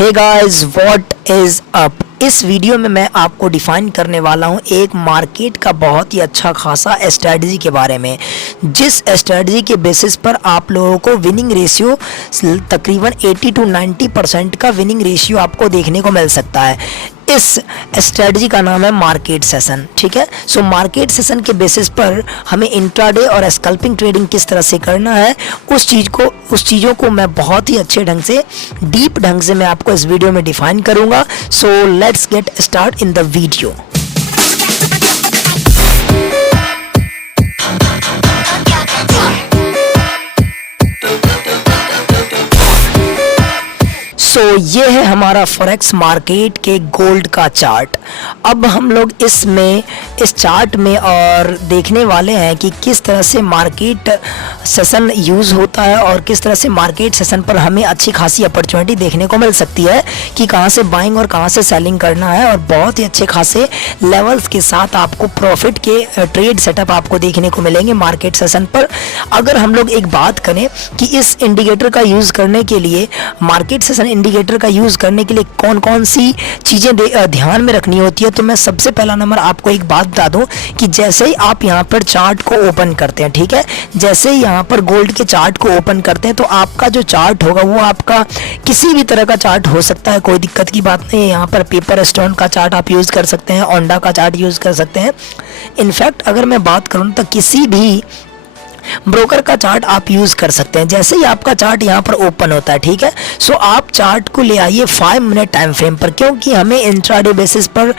Hey guys, what is up. इस video में मैं आपको डिफाइन करने वाला हूं एक मार्केट का बहुत ही अच्छा खासा स्ट्रेटजी के बारे में, जिस स्ट्रेटजी के बेसिस पर आप लोगों को विनिंग रेशियो तकरीबन 80 to 90% का विनिंग रेशियो आपको देखने को मिल सकता है। इस स्ट्रेटजी का नाम है मार्केट सेशन। ठीक है, सो मार्केट सेशन के बेसिस पर हमें इंट्राडे और स्कल्पिंग ट्रेडिंग किस तरह से करना है उस चीज़ों को मैं बहुत ही अच्छे ढंग से, डीप ढंग से मैं आपको इस वीडियो में डिफाइन करूंगा। So let's get start in the video. ये है हमारा फॉरेक्स मार्केट के गोल्ड का चार्ट। अब हम लोग इस चार्ट में और देखने वाले हैं कि किस तरह से मार्केट सेशन यूज़ होता है और किस तरह से मार्केट सेशन पर हमें अच्छी खासी अपॉर्चुनिटी देखने को मिल सकती है कि कहां से बाइंग और कहां से सेलिंग करना है, और बहुत ही अच्छे खासे लेवल्स के साथ आपको प्रॉफिट के ट्रेड सेटअप आपको देखने को मिलेंगे मार्केट सेशन पर। अगर हम लोग एक बात करें कि इस इंडिकेटर का यूज़ करने के लिए, मार्केट सेशन इंडिकेटर का यूज़ करने के लिए कौन कौन सी चीज़ें ध्यान में रखनी होती है, तो मैं सबसे पहला नंबर आपको एक बात बता दूं कि जैसे ही आप यहाँ पर चार्ट को ओपन करते हैं, ठीक है, जैसे ही यहाँ पर गोल्ड के चार्ट को ओपन करते हैं तो आपका जो चार्ट होगा वो आपका किसी भी तरह का चार्ट हो सकता है, कोई दिक्कत की बात नहीं है। यहाँ पर पेपर स्टोन का चार्ट आप यूज़ कर सकते हैं, ओंडा का चार्ट यूज़ कर सकते हैं। इनफैक्ट अगर मैं बात करूँ तो किसी भी ब्रोकर का चार्ट आप यूज़ कर सकते हैं। जैसे ही आपका चार्ट यहाँ पर ओपन होता है, ठीक है, सो आप चार्ट को ले आइए 5 मिनट टाइम फ्रेम पर, क्योंकि हमें इंट्राडे बेसिस पर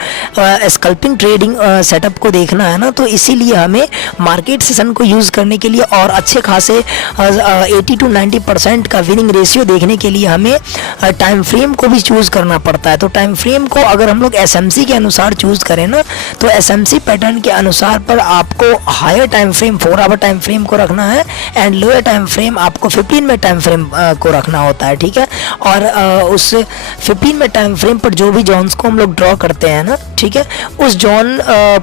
स्कल्पिंग ट्रेडिंग सेटअप को देखना है ना, तो इसीलिए हमें मार्केट सेशन को यूज़ करने के लिए और अच्छे खासे 80 to 90% का विनिंग रेशियो देखने के लिए हमें टाइम फ्रेम को भी चूज़ करना पड़ता है। तो टाइम फ्रेम को अगर हम लोग SMC के अनुसार चूज़ करें ना, तो SMC पैटर्न के अनुसार पर आपको higher time frame 4 hour time frame को रखना है एंड लोअर टाइम फ्रेम आपको 15 मिनट टाइम फ्रेम को रखना होता है। ठीक है, और उस 15 मिनट टाइम फ्रेम पर जो भी जोन्स को हम लोग ड्रॉ करते हैं ना, ठीक है, उस जोन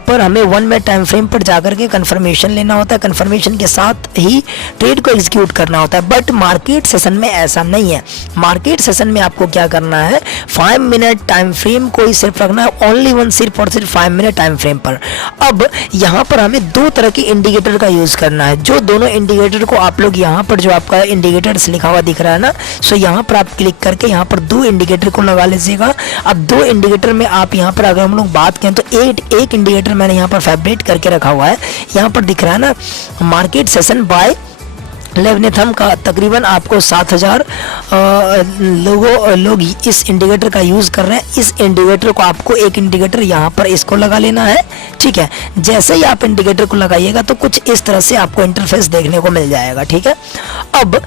पर हमें 1 मिनट टाइम फ्रेम पर जाकर के कंफर्मेशन लेना होता है। कंफर्मेशन के साथ ही ट्रेड को एग्जीक्यूट करना होता है। बट मार्केट सेशन में ऐसा नहीं है। मार्केट सेशन में आपको क्या करना है, 5 मिनट टाइम फ्रेम को ही सिर्फ रखना है, ओनली वन, सिर्फ और सिर्फ 5 मिनट टाइम फ्रेम पर। अब यहाँ पर हमें 2 तरह के इंडिकेटर का यूज़ करना है। जो दोनों इंडिकेटर को आप लोग यहाँ पर जो आपका इंडिकेटर्स लिखा हुआ दिख रहा है ना, सो यहाँ पर आप क्लिक करके यहाँ पर 2 इंडिकेटर को लगा लीजिएगा। अब 2 इंडिकेटर में आप यहाँ पर अगर हम लोग बात करें तो एक इंडिकेटर मैंने यहाँ पर फैब्रिकेट करके रखा हुआ है। यहाँ पर दिख रहा है ना, मार्केट सेशन बाय लेवनेथम का तकरीबन आपको 7000 लोग इस इंडिकेटर का यूज़ कर रहे हैं। इस इंडिकेटर को आपको एक इंडिकेटर यहाँ पर इसको लगा लेना है। ठीक है, जैसे ही आप इंडिकेटर को लगाइएगा तो कुछ इस तरह से आपको इंटरफेस देखने को मिल जाएगा। ठीक है, अब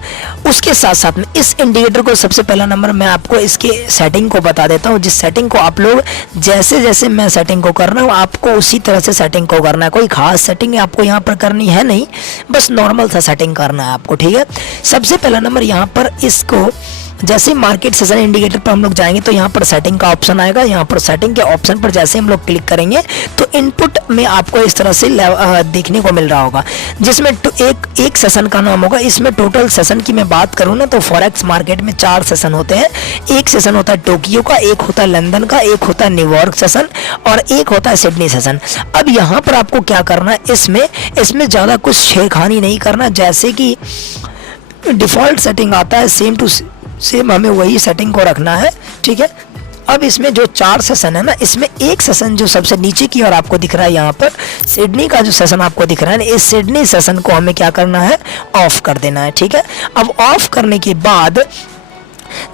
उसके साथ साथ में इस इंडिकेटर को सबसे पहला नंबर मैं आपको इसके सेटिंग को बता देता हूँ, जिस सेटिंग को आप लोग जैसे जैसे मैं सेटिंग को कर रहा हूँ आपको उसी तरह से सेटिंग को करना है। कोई खास सेटिंग आपको यहाँ पर करनी है नहीं, बस नॉर्मल सा सेटिंग करना है आपको। ठीक है, सबसे पहला नंबर यहाँ पर इसको जैसे मार्केट सेशन इंडिकेटर पर हम लोग जाएंगे तो यहाँ पर सेटिंग का ऑप्शन आएगा। यहाँ पर सेटिंग के ऑप्शन पर जैसे हम लोग क्लिक करेंगे तो इनपुट में आपको इस तरह से देखने को मिल रहा होगा, जिसमें एक सेशन का नाम होगा। इसमें टोटल सेशन की मैं बात करूँ ना तो फॉरेक्स मार्केट में 4 सेशन होते हैं। एक सेशन होता है टोक्यो का, एक होता है लंदन का, एक होता है न्यूयॉर्क सेशन और एक होता है सिडनी सेशन। अब यहाँ पर आपको क्या करना है, इसमें ज़्यादा कुछ छेड़खानी नहीं करना। जैसे कि डिफ़ॉल्ट सेटिंग आता है सेम टू सेम हमें वही सेटिंग को रखना है। ठीक है, अब इसमें जो 4 सेशन है ना, इसमें एक सेशन जो सबसे नीचे की ओर आपको दिख रहा है, यहाँ पर सिडनी का जो सेशन आपको दिख रहा है, इस सिडनी सेशन को हमें क्या करना है, ऑफ कर देना है। ठीक है, अब ऑफ करने के बाद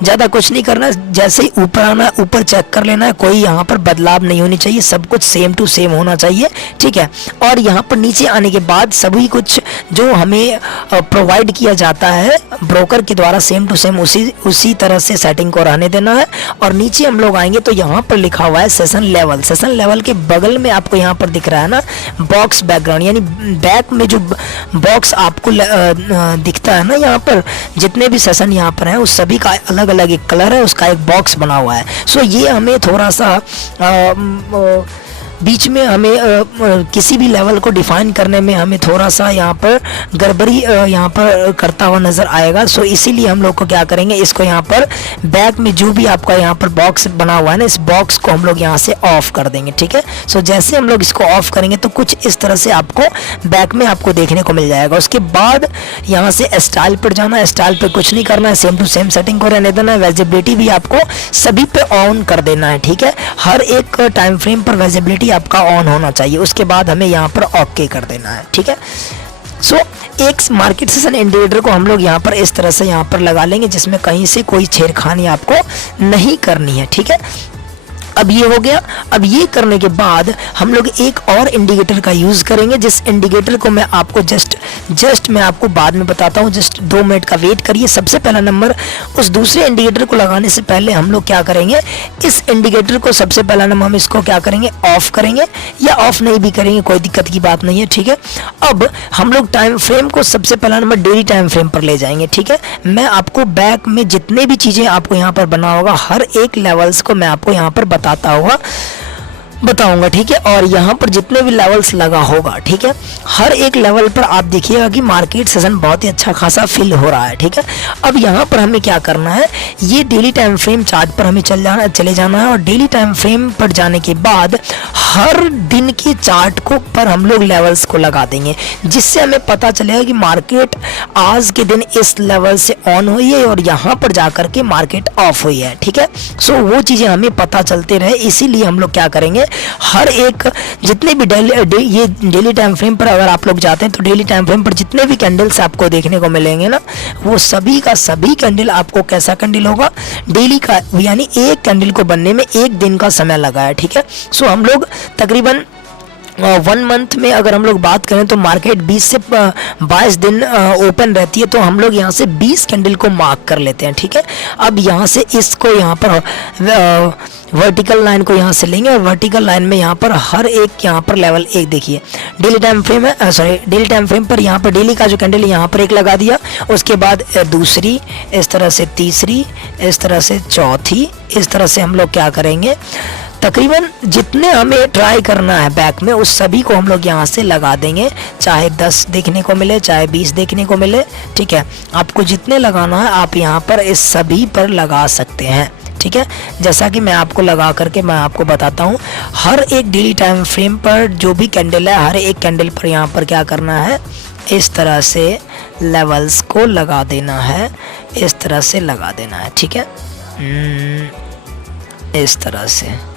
ज़्यादा कुछ नहीं करना, जैसे ही ऊपर आना ऊपर चेक कर लेना है, कोई यहाँ पर बदलाव नहीं होनी चाहिए, सब कुछ सेम टू सेम होना चाहिए। ठीक है, और यहाँ पर नीचे आने के बाद सभी कुछ जो हमें प्रोवाइड किया जाता है ब्रोकर के द्वारा सेम टू सेम उसी तरह से सेटिंग को रहने देना है। और नीचे हम लोग आएंगे तो यहाँ पर लिखा हुआ है सेशन लेवल। सेशन लेवल के बगल में आपको यहाँ पर दिख रहा है ना बॉक्स बैकग्राउंड, यानी बैक में जो बॉक्स आपको दिखता है ना, यहाँ पर जितने भी सेशन यहाँ पर हैं उस सभी का अलग अलग एक कलर है, उसका एक बॉक्स बना हुआ है। सो ये हमें थोड़ा सा बीच में हमें किसी भी लेवल को डिफाइन करने में हमें थोड़ा सा यहाँ पर गड़बड़ी यहाँ पर करता हुआ नज़र आएगा। सो इसीलिए हम लोग को क्या करेंगे, इसको यहाँ पर बैक में जो भी आपका यहाँ पर बॉक्स बना हुआ है ना, इस बॉक्स को हम लोग यहाँ से ऑफ कर देंगे, ठीक है। सो जैसे हम लोग इसको ऑफ करेंगे तो कुछ इस तरह से आपको बैक में आपको देखने को मिल जाएगा। उसके बाद यहाँ से स्टाइल पर जाना है, स्टाइल पर कुछ नहीं करना है, सेम टू सेम सेटिंग को रहने देना है। विजिबिलिटी भी आपको सभी पे ऑन कर देना है, ठीक है। हर एक टाइम फ्रेम पर विजिबिलिटी आपका ऑन होना चाहिए। उसके बाद हमें यहाँ पर ओके कर देना है, ठीक है। सो एक मार्केट सेशन इंडिकेटर को हम लोग यहाँ पर इस तरह से यहाँ पर लगा लेंगे जिसमें कहीं से कोई छेड़खानी आपको नहीं करनी है, ठीक है। अब ये हो गया। अब ये करने के बाद हम लोग एक और इंडिकेटर का यूज़ करेंगे, जिस इंडिकेटर को मैं आपको जस्ट मैं आपको बाद में बताता हूँ। जस्ट 2 मिनट का वेट करिए। सबसे पहला नंबर, उस दूसरे इंडिकेटर को लगाने से पहले हम लोग क्या करेंगे, इस इंडिकेटर को सबसे पहला नंबर हम इसको क्या करेंगे, ऑफ करेंगे, या ऑफ नहीं भी करेंगे, कोई दिक्कत की बात नहीं है, ठीक है। अब हम लोग टाइम फ्रेम को सबसे पहला नंबर डेली टाइम फ्रेम पर ले जाएंगे, ठीक है। मैं आपको बैक में जितने भी चीज़ें आपको यहाँ पर बना होगा, हर एक लेवल्स को मैं आपको यहाँ पर बताऊंगा, ठीक है। और यहाँ पर जितने भी लेवल्स लगा होगा, ठीक है, हर एक लेवल पर आप देखिएगा कि मार्केट सेशन बहुत ही अच्छा खासा फिल हो रहा है, ठीक है। अब यहाँ पर हमें क्या करना है, ये डेली टाइम फ्रेम चार्ट पर हमें चले जाना है, और डेली टाइम फ्रेम पर जाने के बाद हर दिन के चार्ट को पर हम लोग लेवल्स को लगा देंगे, जिससे हमें पता चलेगा कि मार्केट आज के दिन इस लेवल से ऑन हुई है और यहाँ पर जाकर के मार्केट ऑफ हुई है, ठीक है। सो वो चीज़ें हमें पता चलते रहे, इसीलिए हम लोग क्या करेंगे, हर एक जितने भी ये डेली टाइम फ्रेम पर अगर आप लोग जाते हैं तो डेली टाइम फ्रेम पर जितने भी कैंडल्स आपको देखने को मिलेंगे ना, वो सभी का सभी कैंडल आपको कैसा कैंडल होगा, डेली का, यानी एक कैंडल को बनने में 1 दिन का समय लगा है, ठीक है। सो हम लोग तकरीबन 1 मंथ में अगर हम लोग बात करें तो मार्केट 20 से 22 दिन ओपन रहती है, तो हम लोग यहाँ से 20 कैंडल को मार्क कर लेते हैं, ठीक है। अब यहाँ से इसको यहाँ पर वर्टिकल लाइन को यहाँ से लेंगे, और वर्टिकल लाइन में यहाँ पर हर एक यहाँ पर लेवल 1 देखिए, डेली टाइम फ्रेम है, डेली टाइम फ्रेम पर यहाँ पर डेली का जो कैंडल है यहाँ पर 1 लगा दिया, उसके बाद दूसरी, इस तरह से तीसरी, इस तरह से चौथी, इस तरह से हम लोग क्या करेंगे, तकरीबन जितने हमें ट्राई करना है बैक में उस सभी को हम लोग यहाँ से लगा देंगे, चाहे 10 देखने को मिले, चाहे 20 देखने को मिले, ठीक है। आपको जितने लगाना है आप यहाँ पर इस सभी पर लगा सकते हैं, ठीक है। जैसा कि मैं आपको लगा करके मैं आपको बताता हूँ, हर एक डेली टाइम फ्रेम पर जो भी कैंडल है, हर एक कैंडल पर यहाँ पर क्या करना है, इस तरह से लेवल्स को लगा देना है, इस तरह से लगा देना है, ठीक है, इस तरह से।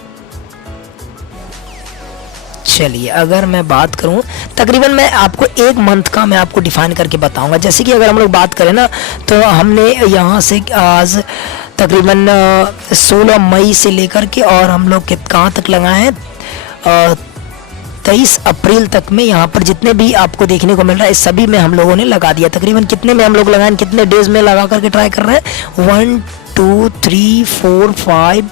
चलिए अगर मैं बात करूं, तकरीबन मैं आपको 1 मंथ का मैं आपको डिफाइन करके बताऊंगा। जैसे कि अगर हम लोग बात करें ना, तो हमने यहाँ से आज तकरीबन 16 मई से लेकर के और हम लोग कहाँ तक लगाए हैं, 23 अप्रैल तक में यहाँ पर जितने भी आपको देखने को मिल रहा है इस सभी में हम लोगों ने लगा दिया। तकरीबन कितने में हम लोग लगाए, कितने डेज में लगा करके ट्राई कर रहे हैं, 1 2 3 4 5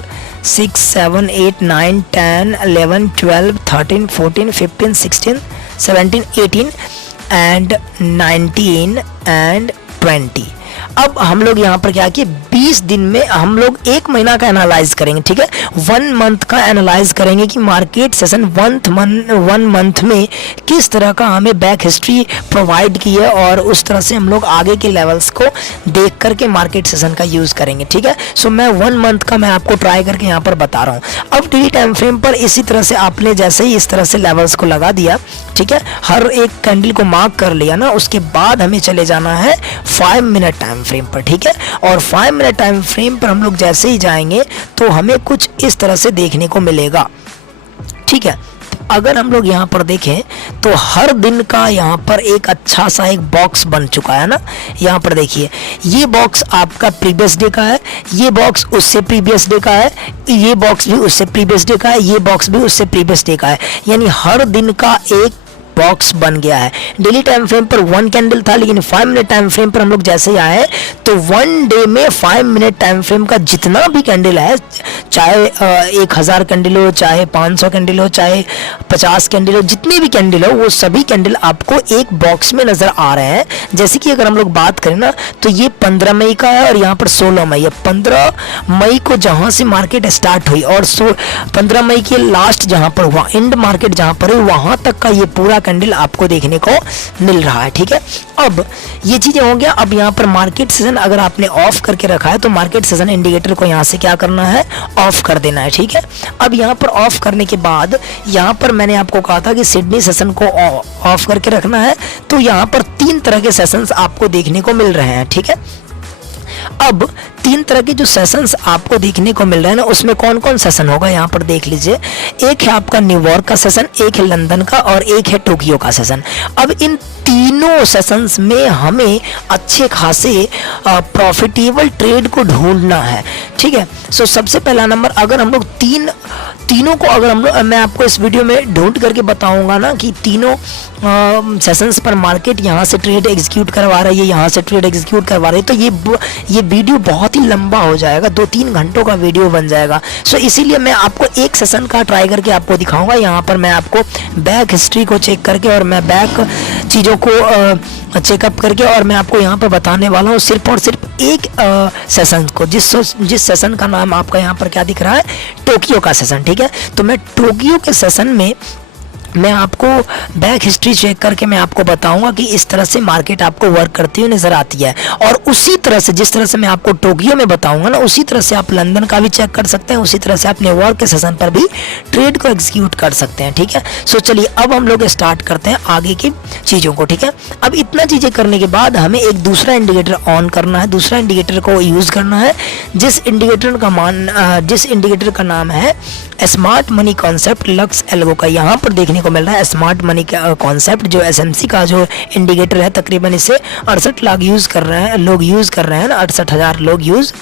6 7 8 9 10 11 12 13 14 15 16 17 18 एंड 19 एंड 20। अब हम लोग यहाँ पर क्या किए, 20 दिन में हम लोग 1 महीना का एनालाइज करेंगे, ठीक है। 1 मंथ का एनालाइज करेंगे कि मार्केट सेशन 1 मंथ में किस तरह का हमें बैक हिस्ट्री प्रोवाइड की है, और उस तरह से हम लोग आगे के लेवल्स को देख करके मार्केट सेशन का यूज़ करेंगे, ठीक है। सो मैं 1 मंथ का मैं आपको ट्राई करके यहाँ पर बता रहा हूँ। अब डेली टाइम फ्रेम पर इसी तरह से आपने जैसे ही इस तरह से लेवल्स को लगा दिया, ठीक है, हर एक कैंडल को मार्क कर लिया ना, उसके बाद हमें चले जाना है 5 मिनट टाइम फ्रेम पर, ठीक है। और 5 मिनट टाइम फ्रेम पर हम लोग जैसे ही जाएंगे तो हमें कुछ इस तरह से देखने को मिलेगा, ठीक है। अगर हम लोग यहाँ पर देखें तो हर दिन का यहाँ पर एक अच्छा सा एक बॉक्स बन चुका है ना। यहाँ पर देखिए, ये बॉक्स आपका प्रीवियस डे का है, ये बॉक्स उससे प्रीवियस डे का है, ये बॉक्स भी उससे प्रीवियस डे का है, ये बॉक्स भी उससे प्रीवियस डे का है, यानी हर दिन का एक बॉक्स बन गया है। डेली टाइम फ्रेम पर 1 कैंडल था, लेकिन 5 मिनट टाइम फ्रेम पर हम लोग जैसे ही आए तो 1 डे में 5 मिनट टाइम फ्रेम का जितना भी कैंडल है, चाहे 1000 कैंडल हो, चाहे 500 कैंडल हो, चाहे 50 कैंडल हो, जितने भी कैंडल हो, वो सभी कैंडल आपको एक बॉक्स में नजर आ रहे हैं। जैसे कि अगर हम लोग बात करें ना, तो ये 15 मई का है और यहाँ पर 16 मई है। 15 मई को जहाँ से मार्केट स्टार्ट हुई और 15 मई के लास्ट जहाँ पर हुआ, एंड मार्केट जहाँ पर हुई, वहाँ तक का ये पूरा कैंडल आपको देखने को मिल रहा है। ठीक है, अब ये चीज़ें हो गया। अब यहाँ पर मार्केट सेशन अगर आपने ऑफ करके रखा है तो मार्केट सेशन इंडिकेटर को यहाँ से क्या करना है, ऑफ कर देना है। ठीक है, अब यहाँ पर ऑफ करने के बाद यहाँ पर मैंने आपको कहा था कि सिडनी सेशन को ऑफ करके रखना है, तो यहाँ पर 3 तरह के सेशंस आपको देखने को मिल रहे हैं। ठीक है, अब 3 तरह के जो सेशंस आपको देखने को मिल रहे हैं ना, उसमें कौन कौन सेशन होगा यहाँ पर देख लीजिए। एक है आपका न्यूयॉर्क का सेशन, एक है लंदन का और एक है टोक्यो का सेशन। अब इन तीनों सेशंस में हमें अच्छे खासे प्रॉफिटेबल ट्रेड को ढूंढना है। ठीक है, सो सबसे पहला नंबर, अगर हम लोग तीनों को अगर हम लोग, मैं आपको इस वीडियो में ढूंढ करके बताऊंगा ना कि तीनों सेशंस पर मार्केट यहाँ से ट्रेड एग्जीक्यूट करवा रही है, यहाँ से ट्रेड एग्जीक्यूट करवा रही है, तो ये वीडियो बहुत ही लंबा हो जाएगा, 2-3 घंटों का वीडियो बन जाएगा। सो इसीलिए मैं आपको एक सेशन का ट्राई करके आपको दिखाऊंगा। यहाँ पर मैं आपको बैक हिस्ट्री को चेक करके और मैं बैक चीज़ों को चेकअप करके और मैं आपको यहाँ पर बताने वाला हूँ सिर्फ और सिर्फ एक सेशन को, जिस सेशन का नाम आपका यहाँ पर क्या दिख रहा है, टोक्यो का सेशन। ठीक है, तो मैं टोक्यो के सेशन में मैं आपको बैक हिस्ट्री चेक करके मैं आपको बताऊंगा कि इस तरह से मार्केट आपको वर्क करती हुई नज़र आती है। और उसी तरह से जिस तरह से मैं आपको टोक्यो में बताऊंगा ना, उसी तरह से आप लंदन का भी चेक कर सकते हैं, उसी तरह से आप न्यूयॉर्क के सेशन पर भी ट्रेड को एग्जीक्यूट कर सकते हैं। ठीक है, सो चलिए अब हम लोग स्टार्ट करते हैं आगे की चीज़ों को। ठीक है, अब इतना चीज़ें करने के बाद हमें एक दूसरा इंडिकेटर ऑन करना है, दूसरा इंडिकेटर को यूज़ करना है, जिस इंडिकेटर का नाम है smart money concept lux algo का। यहाँ पर देखने को मिल रहा है स्मार्ट मनी का कॉन्सेप्ट, जो एसएमसी का जो इंडिकेटर है, तकरीबन इसे 68 लाख यूज़ कर रहे हैं, लोग यूज़ कर रहे हैं ना, 68,000 लोग यूज़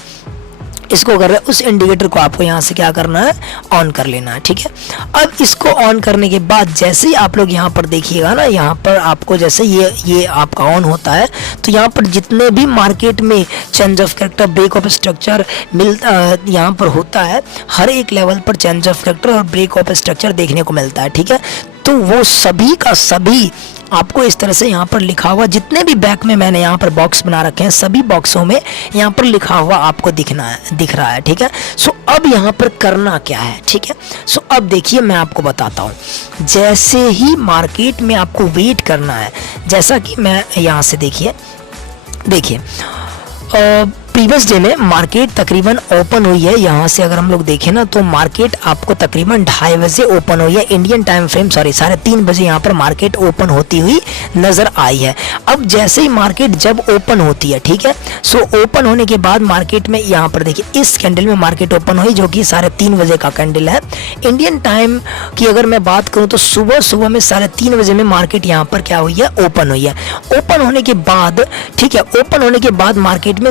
इसको कर रहे हैं। उस इंडिकेटर को आपको यहाँ से क्या करना है, ऑन कर लेना है। ठीक है, अब इसको ऑन करने के बाद जैसे ही आप लोग यहाँ पर देखिएगा ना, यहाँ पर आपको जैसे ये आपका ऑन होता है तो यहाँ पर जितने भी मार्केट में change of character, break of structure यहाँ पर होता है, हर एक लेवल पर चेंज ऑफ कैरेक्टर और ब्रेक ऑफ स्ट्रक्चर देखने को मिलता है। ठीक है, तो वो सभी का सभी आपको इस तरह से यहाँ पर लिखा हुआ, जितने भी बैक में मैंने यहाँ पर बॉक्स बना रखे हैं, सभी बॉक्सों में यहाँ पर लिखा हुआ आपको दिख रहा है। ठीक है, सो अब यहाँ पर करना क्या है। ठीक है, सो अब देखिए मैं आपको बताता हूँ। जैसे ही मार्केट में आपको वेट करना है, जैसा कि मैं यहाँ से देखिए प्रीवियस डे में मार्केट तकरीबन ओपन हुई है। यहाँ से अगर हम लोग देखें ना, तो मार्केट आपको तकरीबन 2:30 बजे ओपन हुई है इंडियन टाइम फ्रेम, 3:30 बजे यहाँ पर मार्केट ओपन होती हुई नज़र आई है। अब जैसे ही मार्केट जब ओपन होती है, ठीक है, सो ओपन होने के बाद मार्केट में यहाँ पर देखिए इस कैंडल में मार्केट ओपन हुई, जो कि 3:30 बजे का कैंडल है इंडियन टाइम की। अगर मैं बात करूँ तो सुबह में 3:30 बजे में मार्केट यहाँ पर क्या हुई है, ओपन हुई है। ओपन होने के बाद, ठीक है, ओपन होने के बाद मार्केट में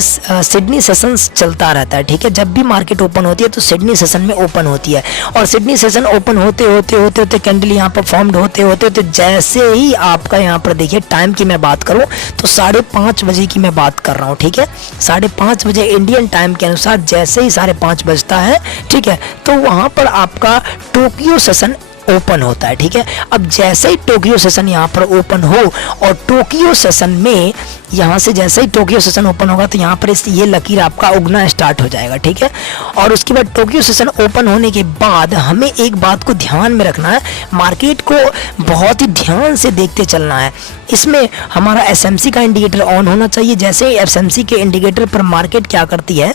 सिडनी सेशंस चलता रहता है। ठीक है, जब भी मार्केट ओपन होती है तो सिडनी सेशन में ओपन होती है, और सिडनी सेशन ओपन होते कैंडल यहाँ पर फॉर्म्ड होते जैसे ही आपका यहाँ पर देखिए टाइम की मैं बात करूँ तो 5:30 बजे की मैं बात कर रहा हूँ। ठीक है, 5:30 बजे इंडियन टाइम के अनुसार जैसे ही 5:30 बजता है, ठीक है, तो वहाँ पर आपका टोक्यो सेशन ओपन होता है। ठीक है, अब जैसे ही टोक्यो सेशन यहाँ पर ओपन हो, और टोक्यो सेशन में यहाँ से जैसे ही टोक्यो सेशन ओपन होगा तो यहाँ पर ये लकीर आपका उगना स्टार्ट हो जाएगा। ठीक है, और उसके बाद टोक्यो सेशन ओपन होने के बाद हमें एक बात को ध्यान में रखना है, मार्केट को बहुत ही ध्यान से देखते चलना है। इसमें हमारा एसएमसी का इंडिकेटर ऑन होना चाहिए। जैसे ही एसएमसी के इंडिकेटर पर मार्केट क्या करती है,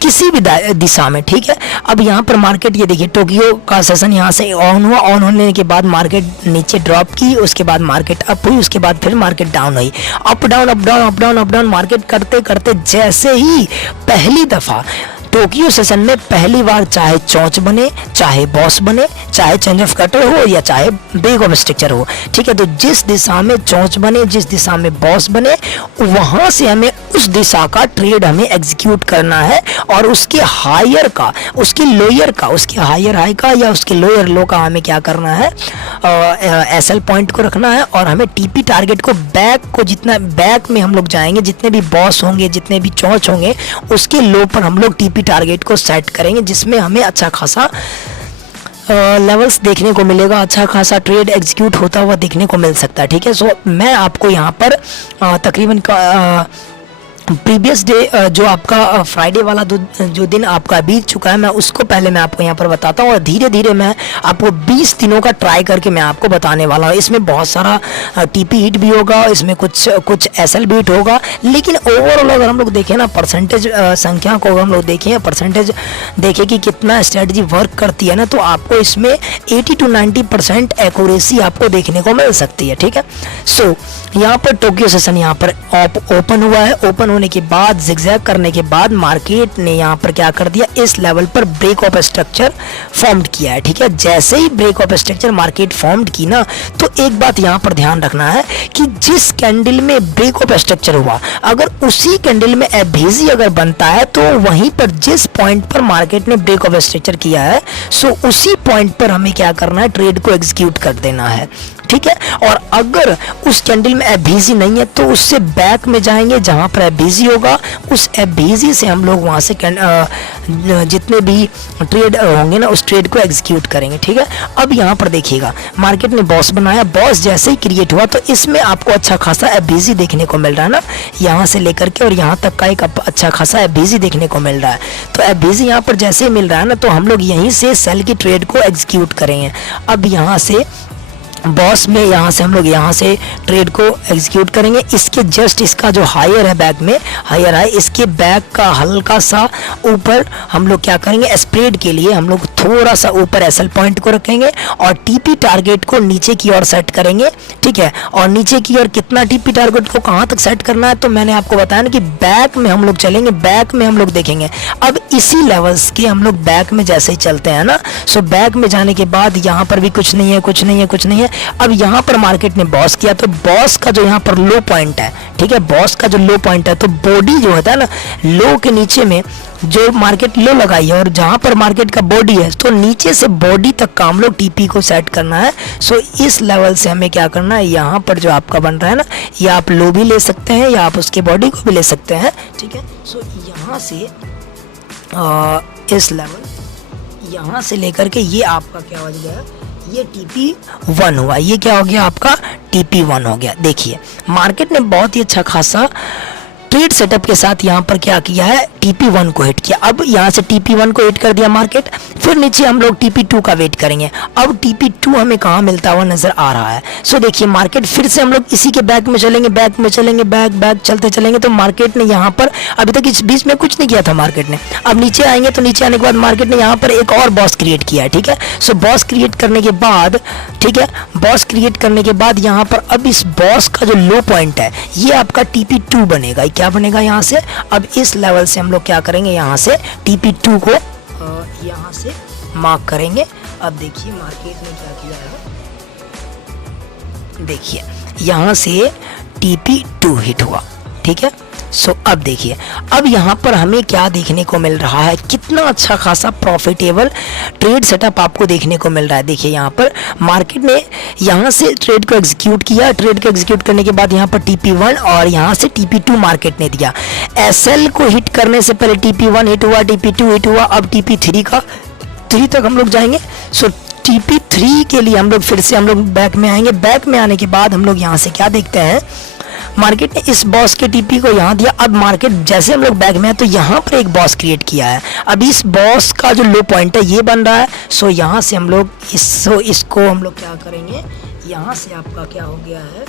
किसी भी दिशा में, ठीक है, अब यहाँ पर मार्केट ये देखिए टोक्यो का सेशन यहाँ से ऑन हुआ, ऑन होने के बाद मार्केट नीचे ड्रॉप की, उसके बाद मार्केट अप हुई, उसके बाद फिर मार्केट डाउन हुई, अप डाउन मार्केट करते करते जैसे ही पहली दफ़ा टोक्यो सेशन में पहली बार चाहे चोंच बने, चाहे बॉस बने, चाहे चेंज ऑफ कटर हो या चाहे ब्रेक ऑफ स्ट्रक्चर हो, ठीक है। तो जिस दिशा में चोंच बने, जिस दिशा में बॉस बने, वहां से हमें उस दिशा का ट्रेड हमें एग्जीक्यूट करना है और उसके हायर का, उसके लोअर का, उसके हायर हाई का या उसके लोअर लो का हमें क्या करना है, एसएल पॉइंट को रखना है और हमें टीपी टारगेट को बैक को, जितना बैक में हम लोग जाएंगे, जितने भी बॉस होंगे, जितने भी चोंच होंगे, उसके लो पर हम लोग टीपी टारगेट को सेट करेंगे, जिसमें हमें अच्छा खासा लेवल्स देखने को मिलेगा, अच्छा खासा ट्रेड एग्जीक्यूट होता हुआ देखने को मिल सकता है, ठीक है। सो मैं आपको यहाँ पर तकरीबन प्रीवियस डे जो आपका फ्राइडे वाला जो दिन आपका बीत चुका है, मैं उसको पहले मैं आपको यहाँ पर बताता हूँ और धीरे धीरे मैं आपको 20 दिनों का ट्राई करके मैं आपको बताने वाला हूँ। इसमें बहुत सारा टीपी हिट भी होगा, इसमें कुछ एसएल भी हिट होगा, लेकिन ओवरऑल अगर हम लोग देखें ना, परसेंटेज संख्या को अगर हम लोग देखें, परसेंटेज देखें कि कितना स्ट्रेटजी वर्क करती है ना, तो आपको इसमें 80 to 90% एक्यूरेसी आपको देखने को मिल सकती है, ठीक है। सो यहाँ पर टोक्यो सेशन यहाँ पर ओपन हुआ है। ओपन होने के बाद जिगजैग करने के बाद मार्केट ने यहाँ पर क्या कर दिया, इस लेवल पर ब्रेक ऑफ स्ट्रक्चर फॉर्म्ड किया है, ठीक है। जैसे ही break of structure market formed की ना, तो एक बात यहाँ पर ध्यान रखना है कि जिस कैंडल में ब्रेक ऑफ स्ट्रक्चर हुआ, अगर उसी कैंडल में एफवीजी अगर बनता है, तो वहीं पर जिस पॉइंट पर मार्केट ने ब्रेक ऑफ स्ट्रक्चर किया है, सो उसी पॉइंट पर हमें क्या करना है, ट्रेड को एग्जीक्यूट कर देना है, ठीक है। और अगर उस कैंडल में एफवीजी नहीं है, तो उससे बैक में जाएंगे, जहां पर एफवीजी होगा, उस एफवीजी से हम लोग वहां से जितने भी ट्रेड होंगे ना, उस ट्रेड को एग्जीक्यूट करेंगे, ठीक है। अब यहाँ पर देखिएगा, मार्केट ने बॉस बनाया, बॉस जैसे ही क्रिएट हुआ, तो इसमें आपको अच्छा खासा एफवीजी देखने को मिल रहा है ना, यहाँ से लेकर के और यहाँ तक का एक अच्छा खासा एफवीजी देखने को मिल रहा है। तो एफवीजी यहाँ पर जैसे ही मिल रहा है ना, तो हम लोग यहीं से सेल की ट्रेड को एग्जीक्यूट करेंगे। अब यहाँ से बॉस में यहाँ से हम लोग यहाँ से ट्रेड को एग्जीक्यूट करेंगे। इसके जस्ट इसका जो हायर है, बैक में हायर है, इसके बैक का हल्का सा ऊपर हम लोग क्या करेंगे, स्प्रेड के लिए हम लोग थोड़ा सा ऊपर एसएल पॉइंट को रखेंगे और टीपी टारगेट को नीचे की ओर सेट करेंगे, ठीक है। और नीचे की ओर कितना टीपी टारगेट को कहाँ तक सेट करना है, तो मैंने आपको बताया ना कि बैक में हम लोग चलेंगे, बैक में हम लोग देखेंगे। अब इसी लेवल्स के हम लोग बैक में जैसे ही चलते हैं ना, सो बैक में जाने के बाद यहाँ पर भी कुछ नहीं है, कुछ नहीं है, कुछ नहीं है। अब यहाँ पर मार्केट ने बॉस किया, तो बॉस का जो यहाँ पर लो पॉइंट है, ठीक है, बॉस का जो लो पॉइंट है, तो बॉडी जो होता है ना, लो के नीचे में जो मार्केट लो लगाई है और जहाँ पर मार्केट का बॉडी है, तो नीचे से बॉडी तक का हम लोग टीपी को सेट करना है। सो इस लेवल से हमें क्या करना है, यहाँ पर जो आपका बन रहा है ना, या आप लो भी ले सकते हैं या आप उसके बॉडी को भी ले सकते हैं, ठीक है। सो यहाँ से इस लेवल यहाँ से लेकर के ये आपका क्या हो गया, ये TP1 हुआ, ये क्या हो गया आपका TP1 हो गया। देखिए मार्केट ने बहुत ही अच्छा खासा ट्रेड सेटअप के साथ यहाँ पर क्या किया है, TP1 को हिट किया। अब यहाँ से TP1 को हिट कर दिया मार्केट, फिर नीचे हम लोग TP2 का वेट करेंगे। अब TP2 हमें कहाँ मिलता हुआ नजर आ रहा है। सो देखिए मार्केट फिर से हम लोग इसी के बैक में चलेंगे, बैक में चलेंगे, बैक चलते चलेंगे। तो मार्केट ने यहाँ पर अभी तक इस बीच में कुछ नहीं किया था मार्केट ने। अब नीचे आएंगे तो नीचे आने के बाद मार्केट ने यहाँ पर एक और बॉस क्रिएट किया है, ठीक है। सो बॉस क्रिएट करने के बाद, ठीक है, बॉस क्रिएट करने के बाद यहाँ पर अब इस बॉस का जो लो पॉइंट है, ये आपका TP2 बनेगा। क्या बनेगा यहाँ से, अब इस लेवल से हम लोग क्या करेंगे, यहाँ से TP2 को यहाँ से मार्क करेंगे। अब देखिए मार्केट ने क्या किया है, देखिए यहाँ से TP2 हिट हुआ, ठीक है। सो अब देखिए, अब यहाँ पर हमें क्या देखने को मिल रहा है, कितना अच्छा खासा प्रॉफिटेबल ट्रेड सेटअप आपको देखने को मिल रहा है। देखिए यहाँ पर मार्केट ने यहाँ से ट्रेड को एग्जीक्यूट किया, ट्रेड को एग्जीक्यूट करने के बाद यहाँ पर TP1 और यहाँ से TP2 मार्केट ने दिया। SL को हिट करने से पहले TP1 हिट हुआ, TP2 हिट हुआ, अब TP3 तक हम लोग जाएंगे। सो TP3 के लिए हम लोग फिर से हम लोग बैक में आएंगे। बैक में आने के बाद हम लोग यहाँ से क्या देखते हैं, मार्केट ने इस बॉस के टीपी को यहाँ दिया। अब मार्केट जैसे हम लोग बैक में है तो यहाँ पर एक बॉस क्रिएट किया है। अब इस बॉस का जो लो पॉइंट है ये बन रहा है। सो यहाँ से हम लोग इसको हम लोग क्या करेंगे, यहाँ से आपका क्या हो गया है,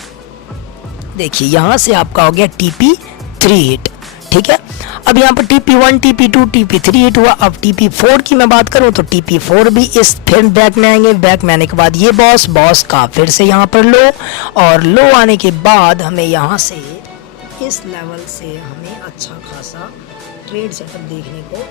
देखिए यहाँ से आपका हो गया TP3 हिट, ठीक है। अब यहाँ पर TP1, TP2, TP3 हिट हुआ। अब TP4 की मैं बात करूँ तो TP4 भी इस फिर बैक में आएंगे। बैक में आने के बाद ये बॉस का फिर से यहाँ पर लो, और लो आने के बाद हमें यहाँ से इस लेवल से हमें अच्छा खासा ट्रेड सेटअप देखने को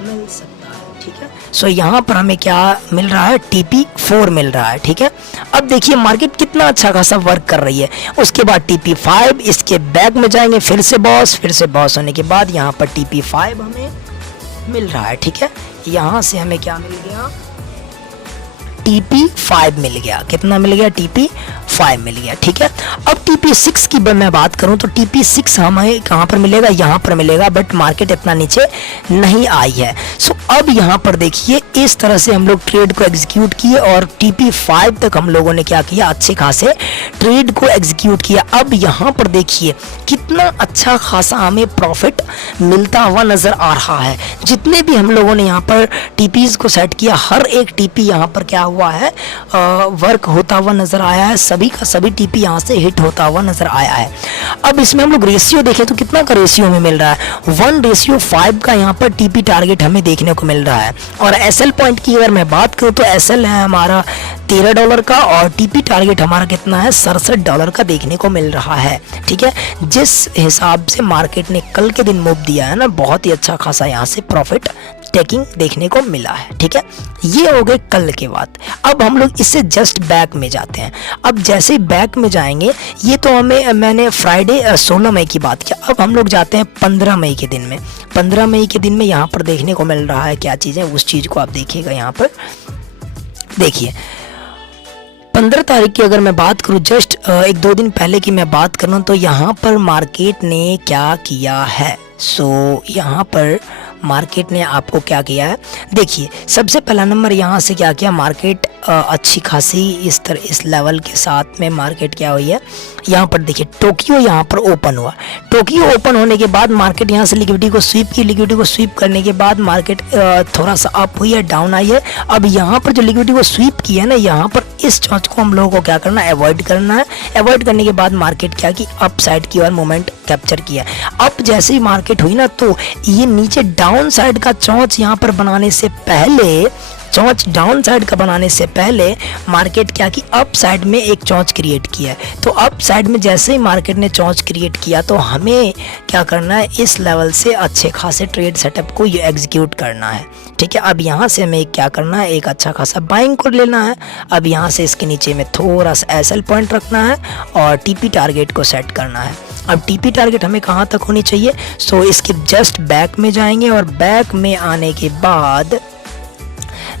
मिल सकता है। ठीक है, सो यहाँ पर हमें क्या मिल रहा है, TP4 मिल रहा है। ठीक है, अब देखिए मार्केट कितना अच्छा खासा वर्क कर रही है। उसके बाद TP5, इसके बैक में जाएंगे, फिर से बॉस होने के बाद यहाँ पर TP5 हमें मिल रहा है। ठीक है, यहाँ से हमें क्या मिल गया, TP5 मिल गया। कितना मिल गया, TP5 मिल गया। ठीक है, अब TP6 की मैं बात करूं तो TP6 हमें कहां पर मिलेगा, यहां पर मिलेगा, बट मार्केट इतना नीचे नहीं आई है। सो अब यहां पर देखिए इस तरह से हम लोग ट्रेड को एग्जीक्यूट किए और TP5 तक हम लोगों ने क्या किया, अच्छे खासे ट्रेड को एग्जीक्यूट किया। अब यहां पर देखिए कितना अच्छा खासा हमें प्रॉफिट मिलता हुआ नजर आ रहा है। जितने भी हम लोगों ने यहाँ पर TPs को सेट किया, हर एक TP यहाँ पर क्या हुआ है, वर्क होता हुआ नजर आया है। सभी का सभी TP यहाँ से हिट होता हुआ नजर आया है। अब इसमें हम लोग रेशियो देखें तो कितना का रेशियो हमें मिल रहा है, 1:5 का यहाँ पर TP टारगेट हमें देखने को मिल रहा है। और SL पॉइंट की अगर मैं बात करूँ तो SL है हमारा $13 का और TP टारगेट हमारा कितना है, $67 का देखने को मिल रहा है। ठीक है, जिस हिसाब से मार्केट ने कल के दिन मूव दिया है ना, बहुत ही अच्छा खासा यहाँ से प्रॉफिट टेकिंग देखने को मिला है। ठीक है, ये हो गए कल के बाद। अब हम लोग इससे जस्ट बैक में जाते हैं। अब जैसे ही बैक में जाएंगे, ये तो मैंने फ्राइडे 16 मई की बात किया। अब हम लोग जाते हैं 15 मई के दिन में। 15 मई के दिन में यहाँ पर देखने को मिल रहा है क्या चीज़ें, उस चीज़ को आप देखिएगा। यहाँ पर देखिए 15 तारीख की अगर मैं बात करूँ, जस्ट 1-2 दिन पहले की मैं बात करूँ तो यहाँ पर मार्केट ने क्या किया है। सो यहाँ पर मार्केट ने आपको क्या किया है, देखिए सबसे पहला नंबर यहाँ से क्या किया, मार्केट अच्छी खासी इस लेवल के साथ में मार्केट क्या हुई है। यहाँ पर देखिए टोक्यो यहाँ पर ओपन हुआ। टोक्यो ओपन होने के बाद मार्केट यहाँ से लिक्विडिटी को स्वीप की। लिक्विडिटी को स्वीप करने के बाद मार्केट थोड़ा सा अप हुई है, डाउन आई है। अब यहाँ पर जो लिक्विडिटी को स्वीप की है ना, यहाँ पर इस चॉर्च को हम लोगों को क्या करना है, अवॉइड करना है। अवॉइड करने के बाद मार्केट क्या की, अप साइड की ओर मोमेंट कैप्चर किया। अब जैसे ही मार्केट हुई ना, तो ये नीचे डाउन साइड का चौंच यहाँ पर बनाने से पहले, चौंच डाउन साइड का बनाने से पहले मार्केट क्या की, अप साइड में एक चौंच क्रिएट किया है। तो अप साइड में जैसे ही मार्केट ने चौंच क्रिएट किया, तो हमें क्या करना है, इस लेवल से अच्छे खासे ट्रेड सेटअप को ये एग्जीक्यूट करना है। ठीक है, अब यहाँ से हमें क्या करना है, एक अच्छा खासा बाइंग को लेना है। अब यहाँ से इसके नीचे में थोड़ा सा SL पॉइंट रखना है और TP टारगेट को सेट करना है। अब TP टारगेट हमें कहाँ तक होनी चाहिए, सो इसके जस्ट बैक में जाएंगे और बैक में आने के बाद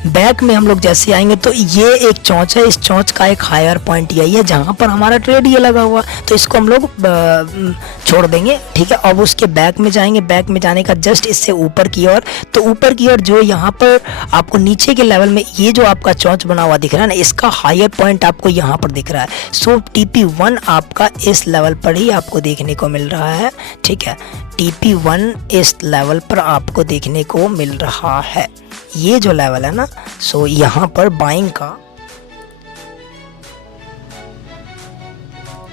बैक में हम लोग जैसे आएंगे तो ये एक चौंच है। इस चौंच का एक हायर पॉइंट यही है जहाँ पर हमारा ट्रेड ये लगा हुआ, तो इसको हम लोग छोड़ देंगे। ठीक है, अब उसके बैक में जाएंगे। बैक में जाने का जस्ट इससे ऊपर की ओर, तो ऊपर की ओर जो यहाँ पर आपको नीचे के लेवल में ये जो आपका चौंच बना हुआ दिख रहा है ना, इसका हायर पॉइंट आपको यहाँ पर दिख रहा है। सो TP1 आपका इस लेवल पर ही आपको देखने को मिल रहा है। ठीक है, TP1 इस लेवल पर आपको देखने को मिल रहा है, ये जो लेवल है ना। सो यहाँ पर बाइंग का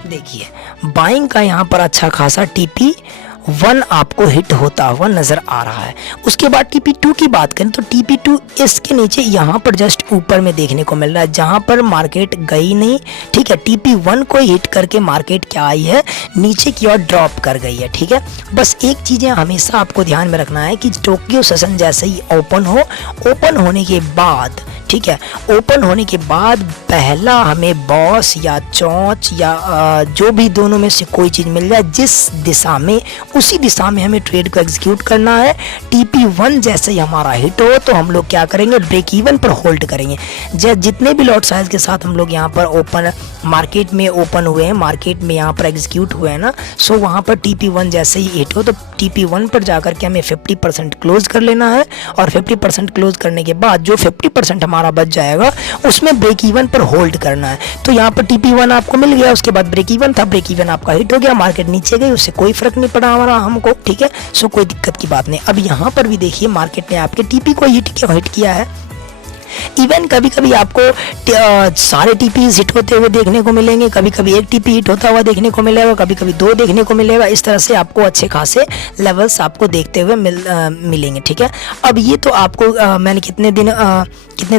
देखिए, बाइंग का यहाँ पर अच्छा खासा TP1 आपको हिट होता हुआ नजर आ रहा है। उसके बाद TP2 की बात करें तो TP2 इसके नीचे यहाँ पर जस्ट ऊपर में देखने को मिल रहा है, जहाँ पर मार्केट गई नहीं। ठीक है, TP1 को हिट करके मार्केट क्या आई है, नीचे की ओर ड्रॉप कर गई है। ठीक है, बस एक चीज़ें हमेशा आपको ध्यान में रखना है कि टोक्यो सेशन जैसे ही ओपन हो, ओपन होने के बाद, ठीक है, ओपन होने के बाद पहला हमें बॉस या चौंच या जो भी दोनों में से कोई चीज़ मिल जाए, जिस दिशा में, उसी दिशा में हमें ट्रेड को एग्जीक्यूट करना है। TP1 जैसे ही हमारा हिट हो तो हम लोग क्या करेंगे, ब्रेक इवन पर होल्ड करेंगे। जितने भी लॉट साइज के साथ हम लोग यहाँ पर ओपन मार्केट में ओपन हुए हैं, मार्केट में यहाँ पर एग्जीक्यूट हुए हैं ना, सो वहाँ पर TP1 जैसे ही हिट हो तो TP1 पर जाकर के हमें 50% क्लोज कर लेना है। और 50% क्लोज करने के बाद जो 50% हमारा बच जाएगा उसमें ब्रेक इवन पर होल्ड करना है। तो यहाँ पर TP1 आपको मिल गया, उसके बाद ब्रेक इवन था, ब्रेक इवन आपका हिट हो गया, मार्केट नीचे गई, उससे कोई फर्क नहीं पड़ा हमारा हमको। ठीक है, सो कोई दिक्कत की बात नहीं। अब यहाँ पर भी देखिए मार्केट ने आपके TP को हिट किया है। इवन कभी कभी आपको सारे टीपी हिट होते हुए देखने को मिलेंगे, कभी कभी एक टीपी हिट होता हुआ देखने को मिलेगा, कभी कभी 2 देखने को मिलेगा। इस तरह से आपको अच्छे खासे लेवल्स आपको देखते हुए मिलेंगे, ठीक है। अब ये तो आपको मैंने कितने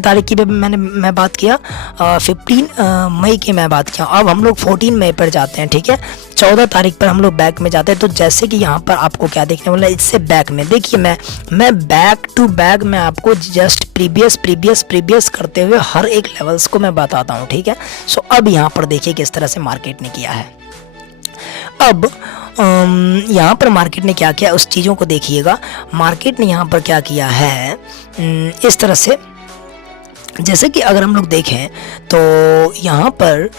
तारीख की मैं बात किया, 15 मई की मैं बात किया। अब हम लोग 14 मई पर जाते हैं, ठीक है। 14 तारीख पर हम लोग बैक में जाते हैं। तो जैसे कि यहाँ पर आपको क्या देखने वाला है, इससे बैक में देखिए, मैं बैक टू बैक मैं आपको जस्ट प्रीवियस करते हुए हर एक लेवल्स को मैं बताता हूँ, ठीक है। सो अब यहाँ पर देखिए किस तरह से मार्केट ने किया है। अब यहाँ पर मार्केट ने क्या किया उस चीज़ों को देखिएगा। मार्केट ने यहाँ पर क्या किया है, इस तरह से, जैसे कि अगर हम लोग देखें तो यहाँ पर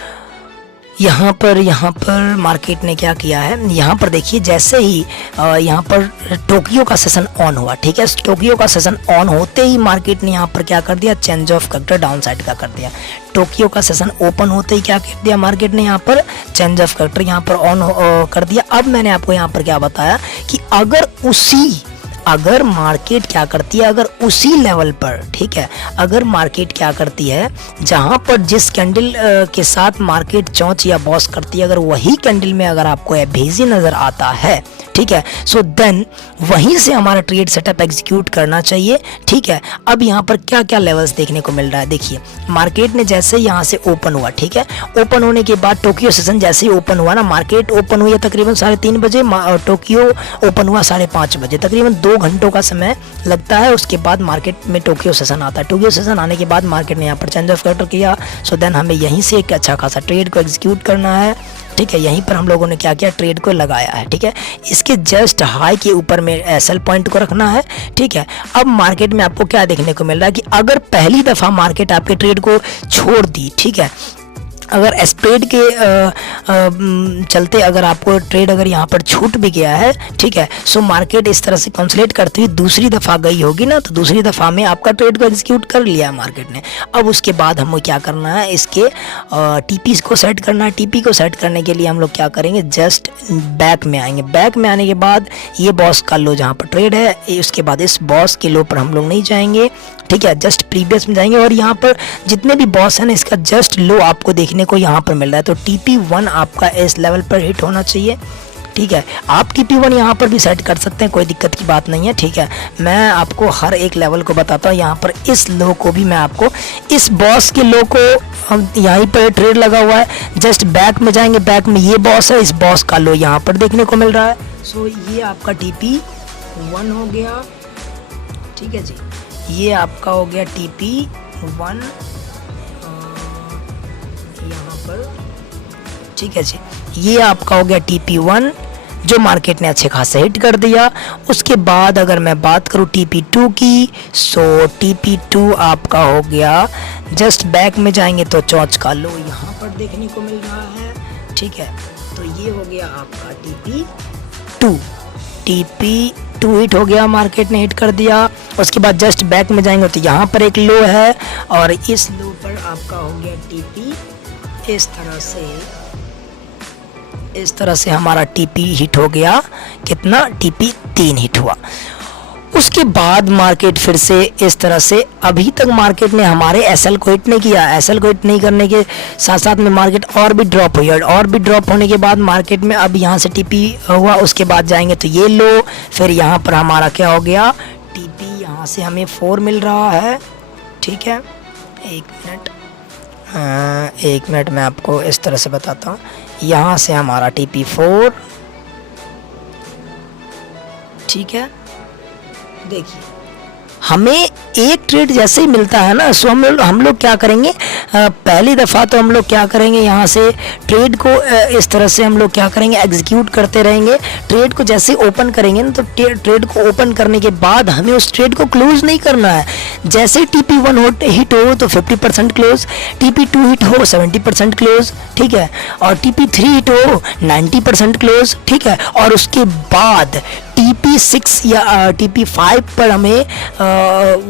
मार्केट ने क्या किया है, यहाँ पर देखिए जैसे ही यहाँ पर टोक्यो का सेशन ऑन हुआ, ठीक है। टोक्यो का सेशन ऑन होते ही मार्केट ने यहाँ पर क्या कर दिया, change of character down side का कर दिया। टोक्यो का सेशन ओपन होते ही क्या कर दिया मार्केट ने, यहाँ पर चेंज ऑफ करेक्टर यहाँ पर ऑन कर दिया। अब मैंने आपको यहाँ पर क्या बताया कि अगर मार्केट क्या करती है, अगर उसी लेवल पर, ठीक है, अगर मार्केट क्या करती है जहां पर जिस कैंडल के साथ मार्केट चौंच या बॉस करती है, अगर वही कैंडल में अगर आपको एबीसी नज़र आता है, ठीक है, सो देन वहीं से हमारा ट्रेड सेटअप एग्जीक्यूट करना चाहिए, ठीक है। अब यहाँ पर क्या क्या लेवल्स देखने को मिल रहा है, देखिए मार्केट ने जैसे यहाँ से ओपन हुआ, ठीक है, ओपन होने के बाद टोक्यो सेशन जैसे ही ओपन हुआ ना, मार्केट ओपन हुई है तकरीबन 3:30 बजे, टोक्यो ओपन हुआ 5:30 बजे, तकरीबन 2 घंटों का समय लगता है। उसके बाद मार्केट में टोक्यो सेशन आता है। टोक्यो सेशन आने के बाद मार्केट ने यहाँ पर चेंज ऑफ करेक्टर किया। सो देन हमें यहीं से एक अच्छा खासा ट्रेड को एग्जीक्यूट करना है, ठीक है। यहीं पर हम लोगों ने क्या किया, ट्रेड को लगाया है, ठीक है। इसके जस्ट हाई के ऊपर में एसएल पॉइंट को रखना है, ठीक है। अब मार्केट में आपको क्या देखने को मिल रहा है कि अगर पहली दफ़ा मार्केट आपके ट्रेड को छोड़ दी, ठीक है, अगर स्प्रेड के चलते अगर आपको ट्रेड अगर यहाँ पर छूट भी गया है, ठीक है, सो मार्केट इस तरह से कंसोलिडेट करती हुई दूसरी दफ़ा गई होगी ना, तो दूसरी दफ़ा में आपका ट्रेड को एग्जीक्यूट कर लिया है मार्केट ने। अब उसके बाद हमें क्या करना है, इसके टीपी को सेट करना है। टीपी को सेट करने के लिए हम लोग क्या करेंगे, जस्ट बैक में आएंगे। बैक में आने के बाद ये बॉस का लो जहाँ पर ट्रेड है, उसके बाद इस बॉस के लो पर हम लोग नहीं जाएंगे, ठीक है, जस्ट प्रीवियस में जाएंगे। और यहाँ पर जितने भी बॉस हैं ना, इसका जस्ट लो आपको देखने को यहाँ पर मिल रहा है। तो TP1 आपका इस लेवल पर हिट होना चाहिए, ठीक है। आप TP1 यहाँ पर भी सेट कर सकते हैं, कोई दिक्कत की बात नहीं है, ठीक है। मैं आपको हर एक लेवल को बताता हूँ। यहाँ पर इस लो को भी मैं आपको, इस बॉस के लो को हम यहीं पर ट्रेड लगा हुआ है, जस्ट बैक में जाएंगे। बैक में ये बॉस है, इस बॉस का लो यहाँ पर देखने को मिल रहा है। सो ये आपका TP1 हो गया, ठीक है जी। ये आपका हो गया TP1 यहाँ पर, ठीक है जी। ये आपका हो गया TP1 जो मार्केट ने अच्छे खासे हिट कर दिया। उसके बाद अगर मैं बात करूँ TP2 की, सो TP2 आपका हो गया, जस्ट बैक में जाएंगे तो चौच का लो यहाँ पर देखने को मिल रहा है, ठीक है। तो ये हो गया आपका TP2 हिट हो गया, मार्केट ने हिट कर दिया। उसके बाद जस्ट बैक में जाएंगे तो यहाँ पर एक लो है, और इस लो पर आपका हो गया TP। इस तरह से हमारा TP हिट हो गया। कितना, TP3 हिट हुआ। उसके बाद मार्केट फिर से इस तरह से, अभी तक मार्केट ने हमारे एसएल को हिट नहीं किया। एसएल को हिट नहीं करने के साथ साथ में मार्केट और भी ड्रॉप हुई, और भी ड्रॉप होने के बाद मार्केट में अब यहाँ से TP हुआ। उसके बाद जाएंगे तो ये लो, फिर यहाँ पर हमारा क्या हो गया, TP यहाँ से हमें 4 मिल रहा है, ठीक है। एक मिनट मैं आपको इस तरह से बताता हूँ। यहाँ से हमारा TP4, ठीक है। देखिए हमें एक ट्रेड जैसे ही मिलता है ना, सो हम लोग क्या करेंगे, पहली दफ़ा तो हम लोग क्या करेंगे, यहाँ से ट्रेड को इस तरह से हम लोग क्या करेंगे, एग्जीक्यूट करते रहेंगे। ट्रेड को जैसे ही ओपन करेंगे ना, तो ट्रेड को ओपन करने के बाद हमें उस ट्रेड को क्लोज नहीं करना है। जैसे TP1 हिट हो तो 50% क्लोज, TP2 हिट हो 70% क्लोज, ठीक है, और TP3 हिट हो 90% क्लोज, ठीक है। और उसके बाद TP6 या TP5 पर हमें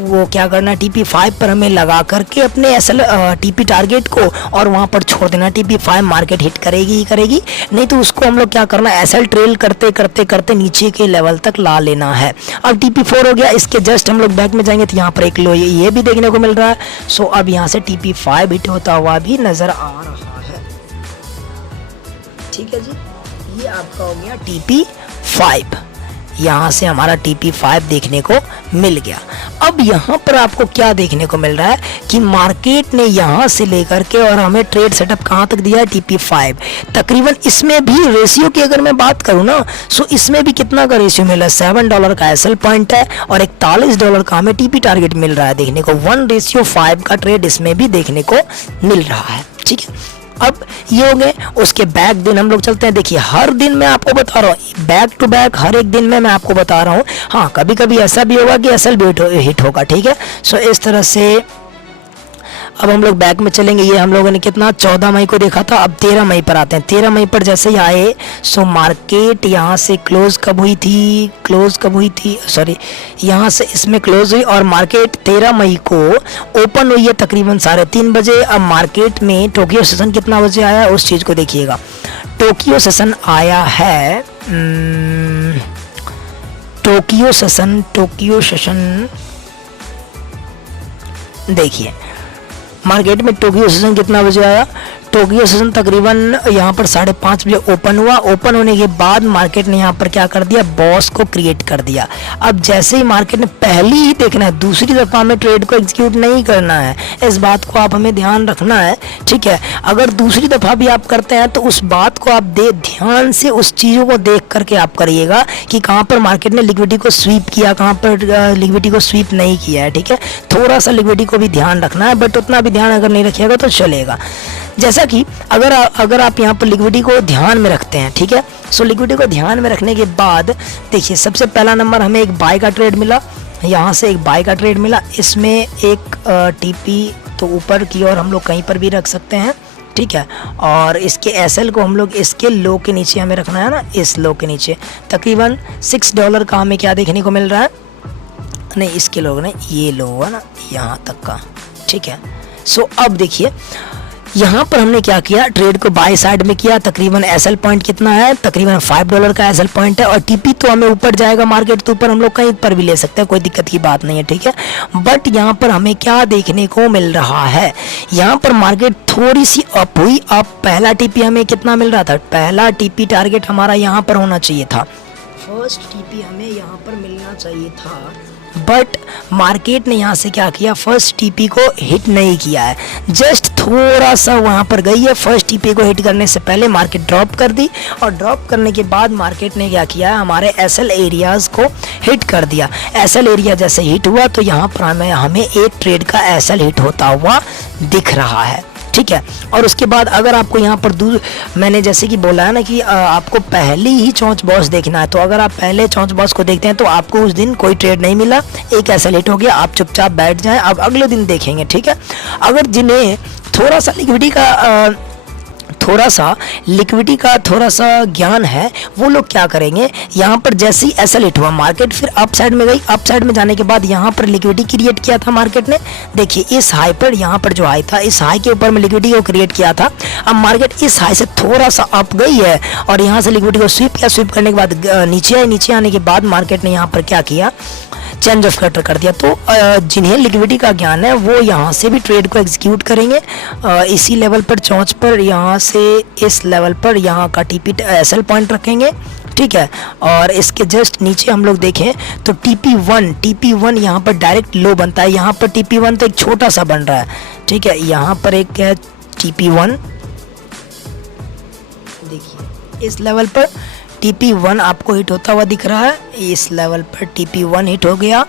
वो क्या करना है, TP5 पर हमें लगा करके अपने TP टारगेट को और वहाँ पर छोड़ देना। TP5 मार्केट हिट करेगी ही करेगी, नहीं तो उसको हम लोग क्या करना है, SL ट्रेल करते करते करते नीचे के लेवल तक ला लेना है। अब TP4 हो गया, इसके जस्ट हम लोग बैक में जाएंगे तो यहाँ पर एक लो ये भी देखने को मिल रहा है। सो अब यहाँ से TP5 हिट होता हुआ भी नज़र आ रहा है। ठीक है जी, ये आपका हो गया TP5। यहाँ से हमारा TP5 देखने को मिल गया। अब यहाँ पर आपको क्या देखने को मिल रहा है कि मार्केट ने यहाँ से लेकर के और हमें ट्रेड सेटअप कहाँ तक दिया है, TP5 तकरीबन। इसमें भी रेशियो की अगर मैं बात करूँ ना, सो इसमें भी कितना का रेशियो मिला है, $7 का SL पॉइंट है और $41 का हमें TP टारगेट मिल रहा है देखने को। 1:5 का ट्रेड इसमें भी देखने को मिल रहा है। ठीक है, अब ये हो गए। उसके बैक दिन हम लोग चलते हैं। देखिए हर दिन मैं आपको बता रहा हूँ, बैक टू बैक हर एक दिन में मैं आपको बता रहा हूँ। हाँ, कभी कभी ऐसा भी होगा कि SL भी हिट होगा। ठीक है, सो इस तरह से अब हम लोग बैक में चलेंगे। ये हम लोगों ने कितना 14 मई को देखा था, अब 13 मई पर आते हैं। 13 मई पर जैसे ही आए, सो मार्केट यहाँ से क्लोज कब हुई थी, सॉरी यहाँ से इसमें क्लोज हुई और मार्केट 13 मई को ओपन हुई है तकरीबन 3:30 बजे। अब मार्केट में टोक्यो सेशन कितना बजे आया, उस चीज़ को देखिएगा। टोक्यो सेशन आया है टोक्यो सेशन देखिए मार्केट में टोक्यो सेशन कितना बजे आया। टोक्यो सेशन तकरीबन यहाँ पर 5:30 बजे ओपन हुआ। ओपन होने के बाद मार्केट ने यहाँ पर क्या कर दिया, बॉस को क्रिएट कर दिया। अब जैसे ही मार्केट ने पहली ही देखना है, दूसरी दफ़ा में ट्रेड को एग्जीक्यूट नहीं करना है, इस बात को आप हमें ध्यान रखना है। ठीक है, अगर दूसरी दफ़ा भी आप करते हैं तो उस बात को आप ध्यान से उस चीज़ों को देख करके आप करिएगा कि कहाँ पर मार्केट ने लिक्विडिटी को स्वीप किया, कहाँ पर लिक्विडिटी को स्वीप नहीं किया है। ठीक है, थोड़ा सा लिक्विडिटी को भी ध्यान रखना है, बट उतना भी ध्यान अगर नहीं रखिएगा तो चलेगा। जैसा कि अगर आप यहाँ पर लिक्विडिटी को ध्यान में रखते हैं, ठीक है, सो लिक्विडिटी को ध्यान में रखने के बाद देखिए सबसे पहला नंबर हमें एक बाय का ट्रेड मिला, यहाँ से एक बाय का ट्रेड मिला। इसमें एक TP तो ऊपर की ओर हम लोग कहीं पर भी रख सकते हैं। ठीक है, और इसके SL को हम लोग इसके लो के नीचे हमें रखना है ना, इस लो के नीचे तकरीबन $6 का हमें क्या देखने को मिल रहा है, नहीं इसके लो नहीं, ये लो है ना यहाँ तक का। ठीक है, सो अब देखिए यहाँ पर हमने क्या किया, ट्रेड को बाय साइड में किया। तकरीबन SL पॉइंट कितना है, तकरीबन $5 का SL पॉइंट है और TP तो हमें ऊपर जाएगा मार्केट तो ऊपर हम लोग कहीं पर भी ले सकते हैं, कोई दिक्कत की बात नहीं है। ठीक है, बट यहाँ पर हमें क्या देखने को मिल रहा है, यहाँ पर मार्केट थोड़ी सी अप हुई। अब पहला TP हमें कितना मिल रहा था, पहला TP टारगेट हमारा यहाँ पर होना चाहिए था, फर्स्ट TP हमें यहाँ पर मिलना चाहिए था, बट मार्केट ने यहाँ से क्या किया, फर्स्ट TP को हिट नहीं किया है, जस्ट थोड़ा सा वहाँ पर गई है। फर्स्ट TP को हिट करने से पहले मार्केट ड्रॉप कर दी और ड्रॉप करने के बाद मार्केट ने क्या किया, हमारे SL एरियाज़ को हिट कर दिया। SL एरिया जैसे हिट हुआ तो यहाँ पर हमें एक ट्रेड का SL हिट होता हुआ दिख रहा है। ठीक है, और उसके बाद अगर आपको यहाँ पर मैंने जैसे कि बोला है ना कि आपको पहली ही चौंच बॉस देखना है, तो अगर आप पहले चौंच बॉस को देखते हैं तो आपको उस दिन कोई ट्रेड नहीं मिला, एक SL हिट हो गया, आप चुपचाप बैठ जाएं, अब अगले दिन देखेंगे। ठीक है, अगर जिन्हें थोड़ा सा लिक्विडिटी का थोड़ा सा ज्ञान है, वो लोग क्या करेंगे, यहाँ पर जैसे ही SL हिट हुआ मार्केट फिर अप साइड में गई, अप साइड में जाने के बाद यहाँ पर लिक्विडिटी क्रिएट किया था मार्केट ने। देखिए इस हाई पर, यहाँ पर जो हाई था, इस हाई के ऊपर में लिक्विडिटी को क्रिएट किया था। अब मार्केट इस हाई से थोड़ा सा अप गई है और यहाँ से लिक्विडिटी को स्वीप किया, स्वीप करने के बाद नीचे आने के बाद मार्केट ने यहाँ पर क्या किया, चेंज ऑफ कैरेक्टर कर दिया। तो जिन्हें लिक्विडिटी का ज्ञान है वो यहाँ से भी ट्रेड को एग्जीक्यूट करेंगे, इसी लेवल पर चौंच पर, यहाँ से इस लेवल पर यहाँ का TP SL पॉइंट रखेंगे। ठीक है, और इसके जस्ट नीचे हम लोग देखें तो TP1 यहाँ पर डायरेक्ट लो बनता है। यहाँ पर TP1 तो एक छोटा सा बन रहा है। ठीक है, यहाँ पर एक है TP1, देखिए इस लेवल पर TP1 आपको हिट होता हुआ दिख रहा है, इस लेवल पर TP1 हिट हो गया।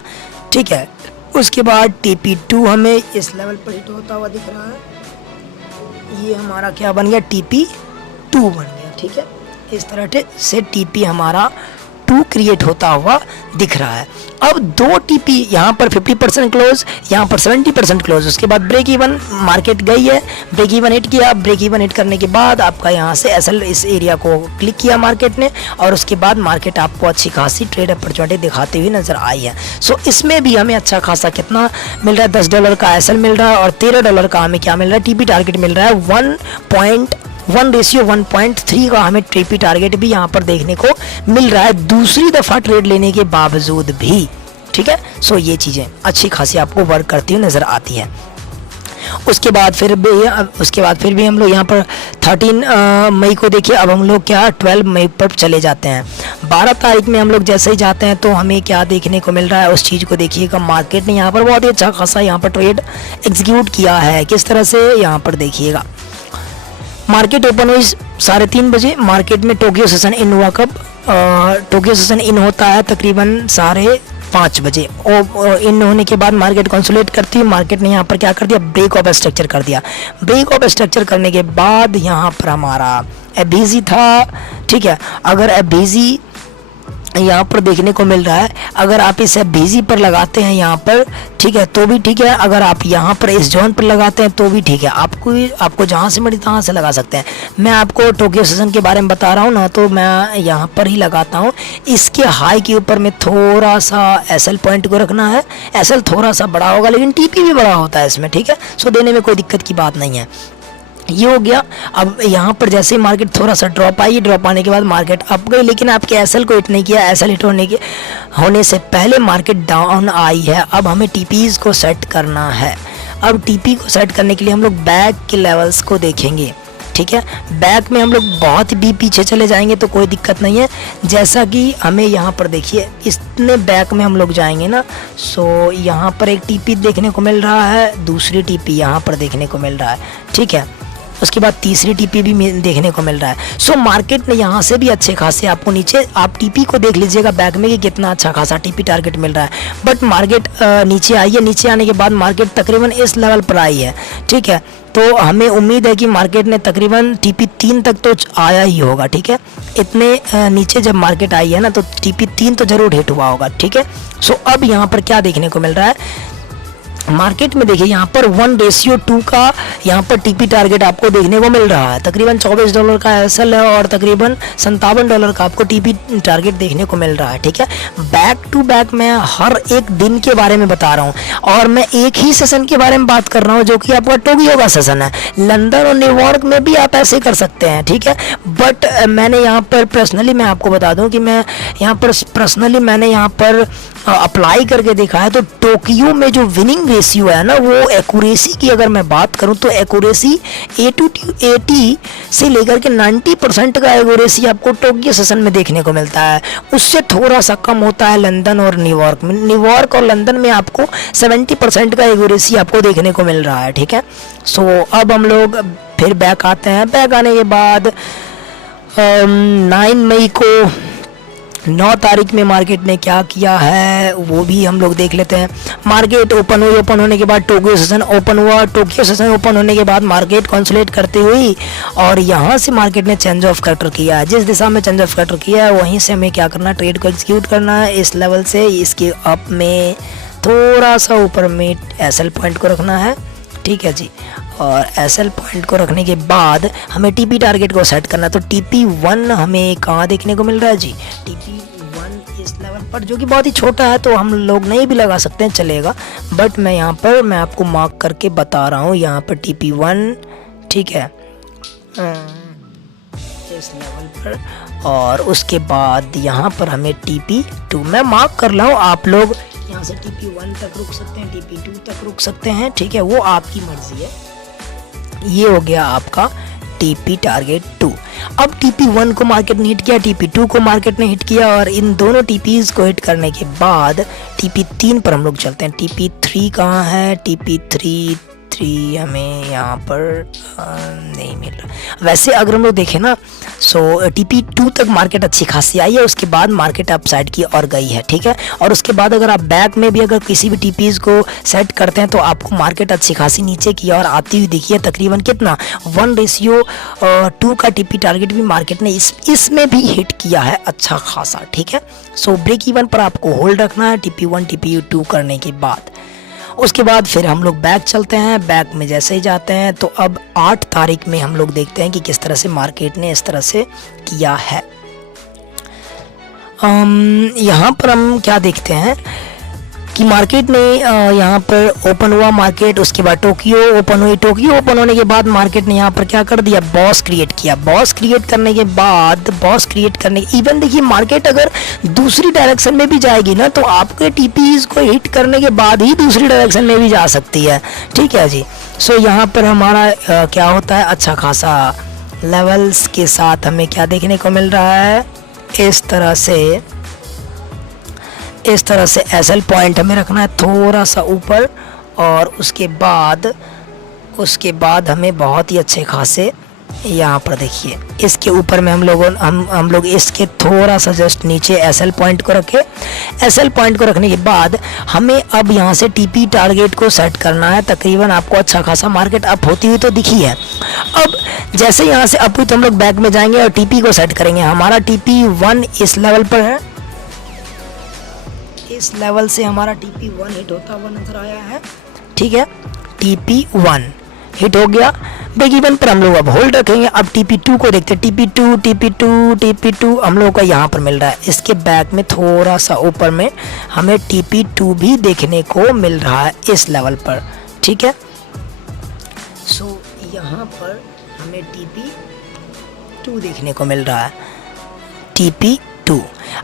ठीक है, उसके बाद TP2 हमें इस लेवल पर हिट होता हुआ दिख रहा है, ये हमारा क्या बन गया, TP2 बन गया। ठीक है, इस तरह से TP हमारा टू क्रिएट होता हुआ दिख रहा है। अब दो टीपी यहाँ पर 50% क्लोज, यहाँ पर 70% क्लोज, उसके बाद ब्रेक इवन मार्केट गई है, ब्रेक इवन हिट किया। ब्रेक इवन हिट करने के बाद आपका यहाँ से एसएल इस एरिया को क्लिक किया मार्केट ने, और उसके बाद मार्केट आपको अच्छी खासी ट्रेड अपॉर्चुनिटी दिखाती हुई नजर आई है। सो इसमें भी हमें अच्छा खासा कितना मिल रहा है, $10 का एसएल मिल रहा है, और $13 का हमें क्या मिल रहा है, टीपी टारगेट मिल रहा है। 1:1 का हमें टीपी टारगेट भी यहाँ पर देखने को मिल रहा है, दूसरी दफ़ा ट्रेड लेने के बावजूद भी। ठीक है, सो ये चीज़ें अच्छी खासी आपको वर्क करती हुई नज़र आती है। उसके बाद फिर भी हम लोग यहाँ पर 13 मई को देखिए। अब हम लोग क्या 12 मई पर चले जाते हैं। 12 तारीख में हम लोग जैसे ही जाते हैं तो हमें क्या देखने को मिल रहा है, उस चीज़ को देखिएगा। मार्केट ने यहाँ पर बहुत ही अच्छा खासा यहाँ पर ट्रेड एग्जीक्यूट किया है। किस तरह से, यहाँ पर देखिएगा, मार्केट ओपन हुई 3:30 बजे। मार्केट में टोक्यो सेशन इन हुआ कब, टोक्यो सेशन इन होता है तकरीबन 5:30 बजे। इन होने के बाद मार्केट कंसोलिडेट करती है। मार्केट ने यहाँ पर क्या कर दिया, ब्रेक ऑफ स्ट्रक्चर कर दिया। ब्रेक ऑफ स्ट्रक्चर करने के बाद यहाँ पर हमारा एफबीजी था। ठीक है, अगर एफबीजी यहाँ पर देखने को मिल रहा है, अगर आप इस एफबीजी पर लगाते हैं यहाँ पर, ठीक है, तो भी ठीक है। अगर आप यहाँ पर इस जोन पर लगाते हैं तो भी ठीक है। आपको जहाँ से मर्जी तहाँ से लगा सकते हैं। मैं आपको टोक्यो सेशन के बारे में बता रहा हूँ ना, तो मैं यहाँ पर ही लगाता हूँ। इसके हाई के ऊपर में थोड़ा सा एसएल पॉइंट को रखना है। एसएल थोड़ा सा बड़ा होगा, लेकिन टीपी भी बड़ा होता है इसमें। ठीक है, सो देने में कोई दिक्कत की बात नहीं है। ये हो गया। अब यहाँ पर जैसे ही मार्केट थोड़ा सा ड्रॉप आई, ड्रॉप आने के बाद मार्केट अप गई, लेकिन आपके एसएल को हिट नहीं किया। एसएल हिट होने से पहले मार्केट डाउन आई है। अब हमें टीपीज़ को सेट करना है। अब टीपी को सेट करने के लिए हम लोग बैक के लेवल्स को देखेंगे। ठीक है, बैक में हम लोग बहुत भी पीछे चले जाएंगे तो कोई दिक्कत नहीं है। जैसा कि हमें यहाँ पर देखिए, इतने बैक में हम लोग जाएंगे ना, सो यहाँ पर एक टीपी देखने को मिल रहा है, दूसरी टीपी यहाँ पर देखने को मिल रहा है। ठीक है, उसके बाद तीसरी टीपी भी देखने को मिल रहा है। सो मार्केट ने यहाँ से भी अच्छे खासे आपको नीचे, आप टीपी को देख लीजिएगा बैक में कि कितना अच्छा खासा टीपी टारगेट मिल रहा है। बट मार्केट नीचे आई है। नीचे आने के बाद मार्केट तकरीबन इस लेवल पर आई है। ठीक है, तो हमें उम्मीद है कि मार्केट ने तकरीबन टीपी 3 तक तो आया ही होगा। ठीक है, इतने नीचे जब मार्केट आई है ना, तो टीपी 3 तो जरूर हिट हुआ होगा। ठीक है, सो अब यहाँ पर क्या देखने को मिल रहा है, मार्केट में देखिए यहाँ पर 1:2 का यहाँ पर टीपी टारगेट आपको देखने को मिल रहा है। तकरीबन $24 का एसएल है और तकरीबन $57 का आपको टीपी टारगेट देखने को मिल रहा है। ठीक है, बैक टू बैक मैं हर एक दिन के बारे में बता रहा हूँ, और मैं एक ही सेशन के बारे में बात कर रहा हूँ जो कि आपका टोक्यो का सेशन है। लंदन और न्यूयॉर्क में भी आप ऐसे कर सकते हैं। ठीक है, बट मैंने यहाँ पर पर्सनली मैं आपको बता दूँ कि मैं यहाँ पर पर्सनली मैंने यहाँ पर अप्लाई करके देखा है, तो टोक्यो में जो विनिंग रेशियो है ना, वो एक्यूरेसी की अगर मैं बात करूं तो एक्यूरेसी 80 से लेकर के 90% का एक्यूरेसी आपको टोक्यो सेशन में देखने को मिलता है। उससे थोड़ा सा कम होता है लंदन और न्यूयॉर्क में। न्यूयॉर्क और लंदन में आपको 70% का एक्यूरेसी आपको देखने को मिल रहा है। ठीक है, सो अब हम लोग फिर बैक आते हैं। बैक आने के बाद 9 मई को 9 तारीख में मार्केट ने क्या किया है वो भी हम लोग देख लेते हैं। मार्केट ओपन हुई, ओपन होने के बाद टोक्यो सेशन ओपन हुआ। टोक्यो सेशन ओपन होने के बाद मार्केट कंसोलिडेट करती हुई, और यहाँ से मार्केट ने चेंज ऑफ कैरेक्टर किया है। जिस दिशा में चेंज ऑफ कैरेक्टर किया है वहीं से हमें क्या करना है, ट्रेड को एग्जीक्यूट करना है। इस लेवल से इसके अप में थोड़ा सा ऊपर में एसएल पॉइंट को रखना है। ठीक है जी, और एसएल पॉइंट को रखने के बाद हमें टीपी टारगेट को सेट करना है। तो टीपी 1 हमें कहाँ देखने को मिल रहा है जी, टीपी 1 इस लेवल पर, जो कि बहुत ही छोटा है, तो हम लोग नहीं भी लगा सकते हैं, चलेगा। बट मैं यहाँ पर मैं आपको मार्क करके बता रहा हूँ, यहाँ पर टीपी 1, ठीक है, इस लेवल पर, और उसके बाद यहाँ पर हमें टीपी 2 मैं मार्क कर रहा हूँ। आप लोग यहाँ से टीपी 1 तक रुक सकते हैं, टीपी 2 तक रुक सकते हैं। ठीक है, वो आपकी मर्जी है। ये हो गया आपका टीपी टारगेट 2। अब टीपी 1 को मार्केट ने हिट किया, टीपी 2 को मार्केट ने हिट किया, और इन दोनों टीपीज को हिट करने के बाद टीपी 3 पर हम लोग चलते हैं। टीपी 3 कहाँ है, टीपी 3 TP3 हमें यहाँ पर नहीं मिल रहा। वैसे अगर हम लोग देखें ना, सो TP2 तक मार्केट अच्छी खासी आई है, उसके बाद मार्केट अपसाइड की और गई है, ठीक है। और उसके बाद अगर आप बैक में भी अगर किसी भी TPs को सेट करते हैं तो आपको मार्केट अच्छी खासी नीचे की और आती हुई दिखी है। तकरीबन कितना 1:2 का TP टारगेट भी मार्केट ने इसमें भी हिट किया है अच्छा खासा, ठीक है। सो ब्रेक इवन पर आपको होल्ड रखना है TP1 TP2 करने के बाद। उसके बाद फिर हम लोग बैक चलते हैं। बैक में जैसे ही जाते हैं तो अब 8 तारीख में हम लोग देखते हैं कि किस तरह से मार्केट ने इस तरह से किया है। यहाँ पर हम क्या देखते हैं कि मार्केट ने यहाँ पर ओपन हुआ मार्केट, उसके बाद टोक्यो ओपन हुई। टोक्यो ओपन होने के बाद मार्केट ने यहाँ पर क्या कर दिया, बॉस क्रिएट किया। बॉस क्रिएट करने के बाद इवन देखिए मार्केट अगर दूसरी डायरेक्शन में भी जाएगी ना तो आपके टीपीज को हिट करने के बाद ही दूसरी डायरेक्शन में भी जा सकती है, ठीक है जी। सो यहाँ पर हमारा क्या होता है, अच्छा खासा लेवल्स के साथ हमें क्या देखने को मिल रहा है, इस तरह से एसएल पॉइंट हमें रखना है थोड़ा सा ऊपर, और उसके बाद हमें बहुत ही अच्छे खासे यहाँ पर देखिए इसके ऊपर में हम लोग इसके थोड़ा सा जस्ट नीचे एसएल पॉइंट को रखें। एसएल पॉइंट को रखने के बाद हमें अब यहाँ से टीपी टारगेट को सेट करना है। तकरीबन आपको अच्छा खासा मार्केट अप होती हुई तो दिखी है। अब जैसे यहाँ से अप हुई तो हम लोग बैक में जाएंगे और टीपी को सेट करेंगे। हमारा TP1 इस लेवल पर है, इस लेवल से हमारा TP1 हिट होता हुआ नजर आया है, ठीक है। TP1 हिट हो गया, ब्रेक इवन पर हम लोग अब होल्ड रखेंगे। अब TP2 को देखते हैं। TP2 हम लोगों का यहाँ पर मिल रहा है। इसके बैक में थोड़ा सा ऊपर में हमें TP2 भी देखने को मिल रहा है इस लेवल पर, ठीक है। सो यहाँ पर हमें TP2 देखने को मिल रहा है, TP2।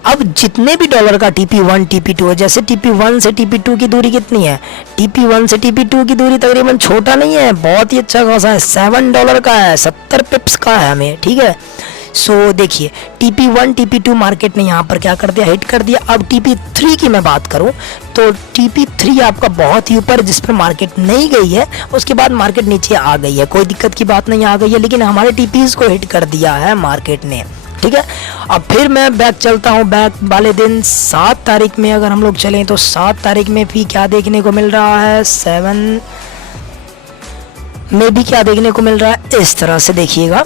अब जितने भी डॉलर का TP1 TP2 है, जैसे TP1 से TP2 की दूरी कितनी है, TP1 से TP2 की दूरी तकरीबन छोटा नहीं है, बहुत ही अच्छा खासा है, $7 का है, 70 पिप्स का है हमें, ठीक है। सो देखिए TP1 TP2 मार्केट ने यहाँ पर क्या कर दिया, हिट कर दिया। अब TP3 की मैं बात करूँ तो TP3 आपका बहुत ही ऊपर, जिस पर मार्केट नहीं गई है, उसके बाद मार्केट नीचे आ गई है, कोई दिक्कत की बात नहीं आ गई है, लेकिन हमारे TPs को हिट कर दिया है मार्केट ने, ठीक है। अब फिर मैं बैक चलता हूँ। बैक वाले दिन 7 तारीख में अगर हम लोग चलें तो 7 तारीख में भी क्या देखने को मिल रहा है, 7 में भी क्या देखने को मिल रहा है, इस तरह से देखिएगा।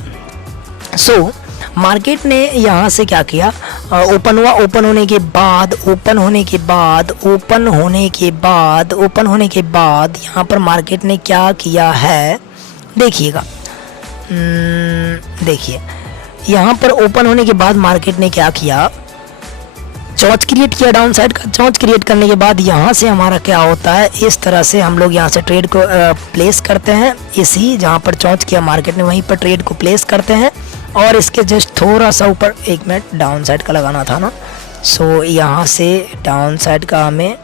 सो मार्केट ने यहाँ से क्या किया, ओपन हुआ। ओपन होने के बाद यहाँ पर मार्केट ने क्या किया है, देखिएगा। देखिए यहाँ पर ओपन होने के बाद मार्केट ने क्या किया, चौंच क्रिएट किया डाउन साइड का। चौंच क्रिएट करने के बाद यहाँ से हमारा क्या होता है, इस तरह से हम लोग यहाँ से ट्रेड को प्लेस करते हैं। इसी जहाँ पर चौंच किया मार्केट ने वहीं पर ट्रेड को प्लेस करते हैं, और इसके जस्ट थोड़ा सा ऊपर, एक मिनट, डाउन साइड का लगाना था ना। सो यहाँ से डाउन साइड का हमें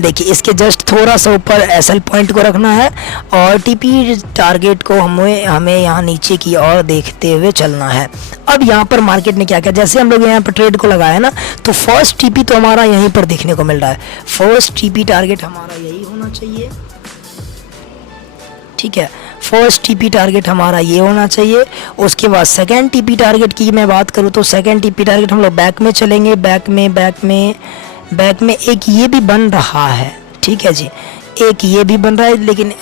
देखिए इसके जस्ट थोड़ा सा ऊपर एसएल पॉइंट को रखना है, और टीपी टारगेट को हमें यहाँ नीचे की ओर देखते हुए चलना है। अब यहाँ पर मार्केट ने क्या किया, जैसे हम लोग यहाँ पर ट्रेड को लगाया ना, तो फर्स्ट टीपी तो हमारा यहीं पर देखने को मिल रहा है। फर्स्ट टीपी टारगेट हमारा यही होना चाहिए, ठीक है। फर्स्ट टीपी टारगेट हमारा ये होना चाहिए। उसके बाद सेकेंड टीपी टारगेट की मैं बात करूँ तो सेकेंड टीपी टारगेट हम लोग बैक में चलेंगे। बैक में एक ये भी बन रहा है, ठीक है जी, एक ये भी बन रहा है, लेकिन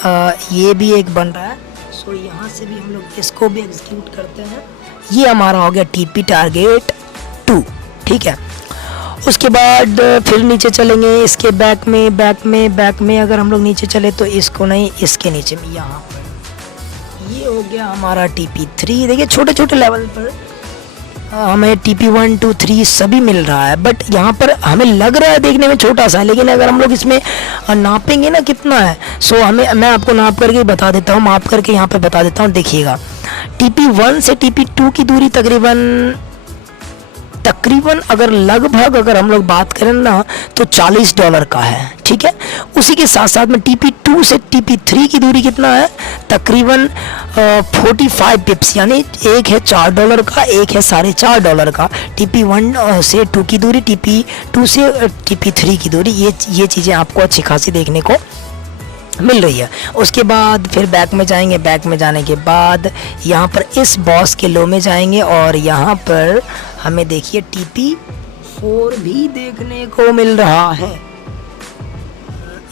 ये भी एक बन रहा है। सो यहाँ से भी हम लोग इसको भी एग्जीक्यूट करते हैं। ये हमारा हो गया टीपी टारगेट 2, ठीक है। उसके बाद फिर नीचे चलेंगे। इसके बैक में अगर हम लोग नीचे चले तो इसको नहीं, इसके नीचे में यहाँ पर ये हो गया हमारा TP3। देखिए छोटे छोटे लेवल पर हमें TP1 2 3 सभी मिल रहा है, बट यहाँ पर हमें लग रहा है देखने में छोटा सा है, लेकिन अगर हम लोग इसमें नापेंगे ना कितना है, सो मैं आपको नाप करके बता देता हूँ, माप करके यहाँ पे बता देता हूँ। देखिएगा TP1 से TP2 की दूरी तकरीबन अगर हम लोग बात करें ना तो $40 का है, ठीक है। उसी के साथ साथ में TP2 से TP3 की दूरी कितना है, तकरीबन 45 पिप्स, यानी एक है $4 का, एक है $4.5 का। TP1 से 2 की दूरी, TP2 से TP3 की दूरी, ये चीज़ें आपको अच्छी खासी देखने को मिल रही है। उसके बाद फिर बैक में जाएंगे, बैक में जाने के बाद यहाँ पर इस बॉस के लो में जाएंगे और यहाँ पर हमें देखिए TP4 भी देखने को मिल रहा है।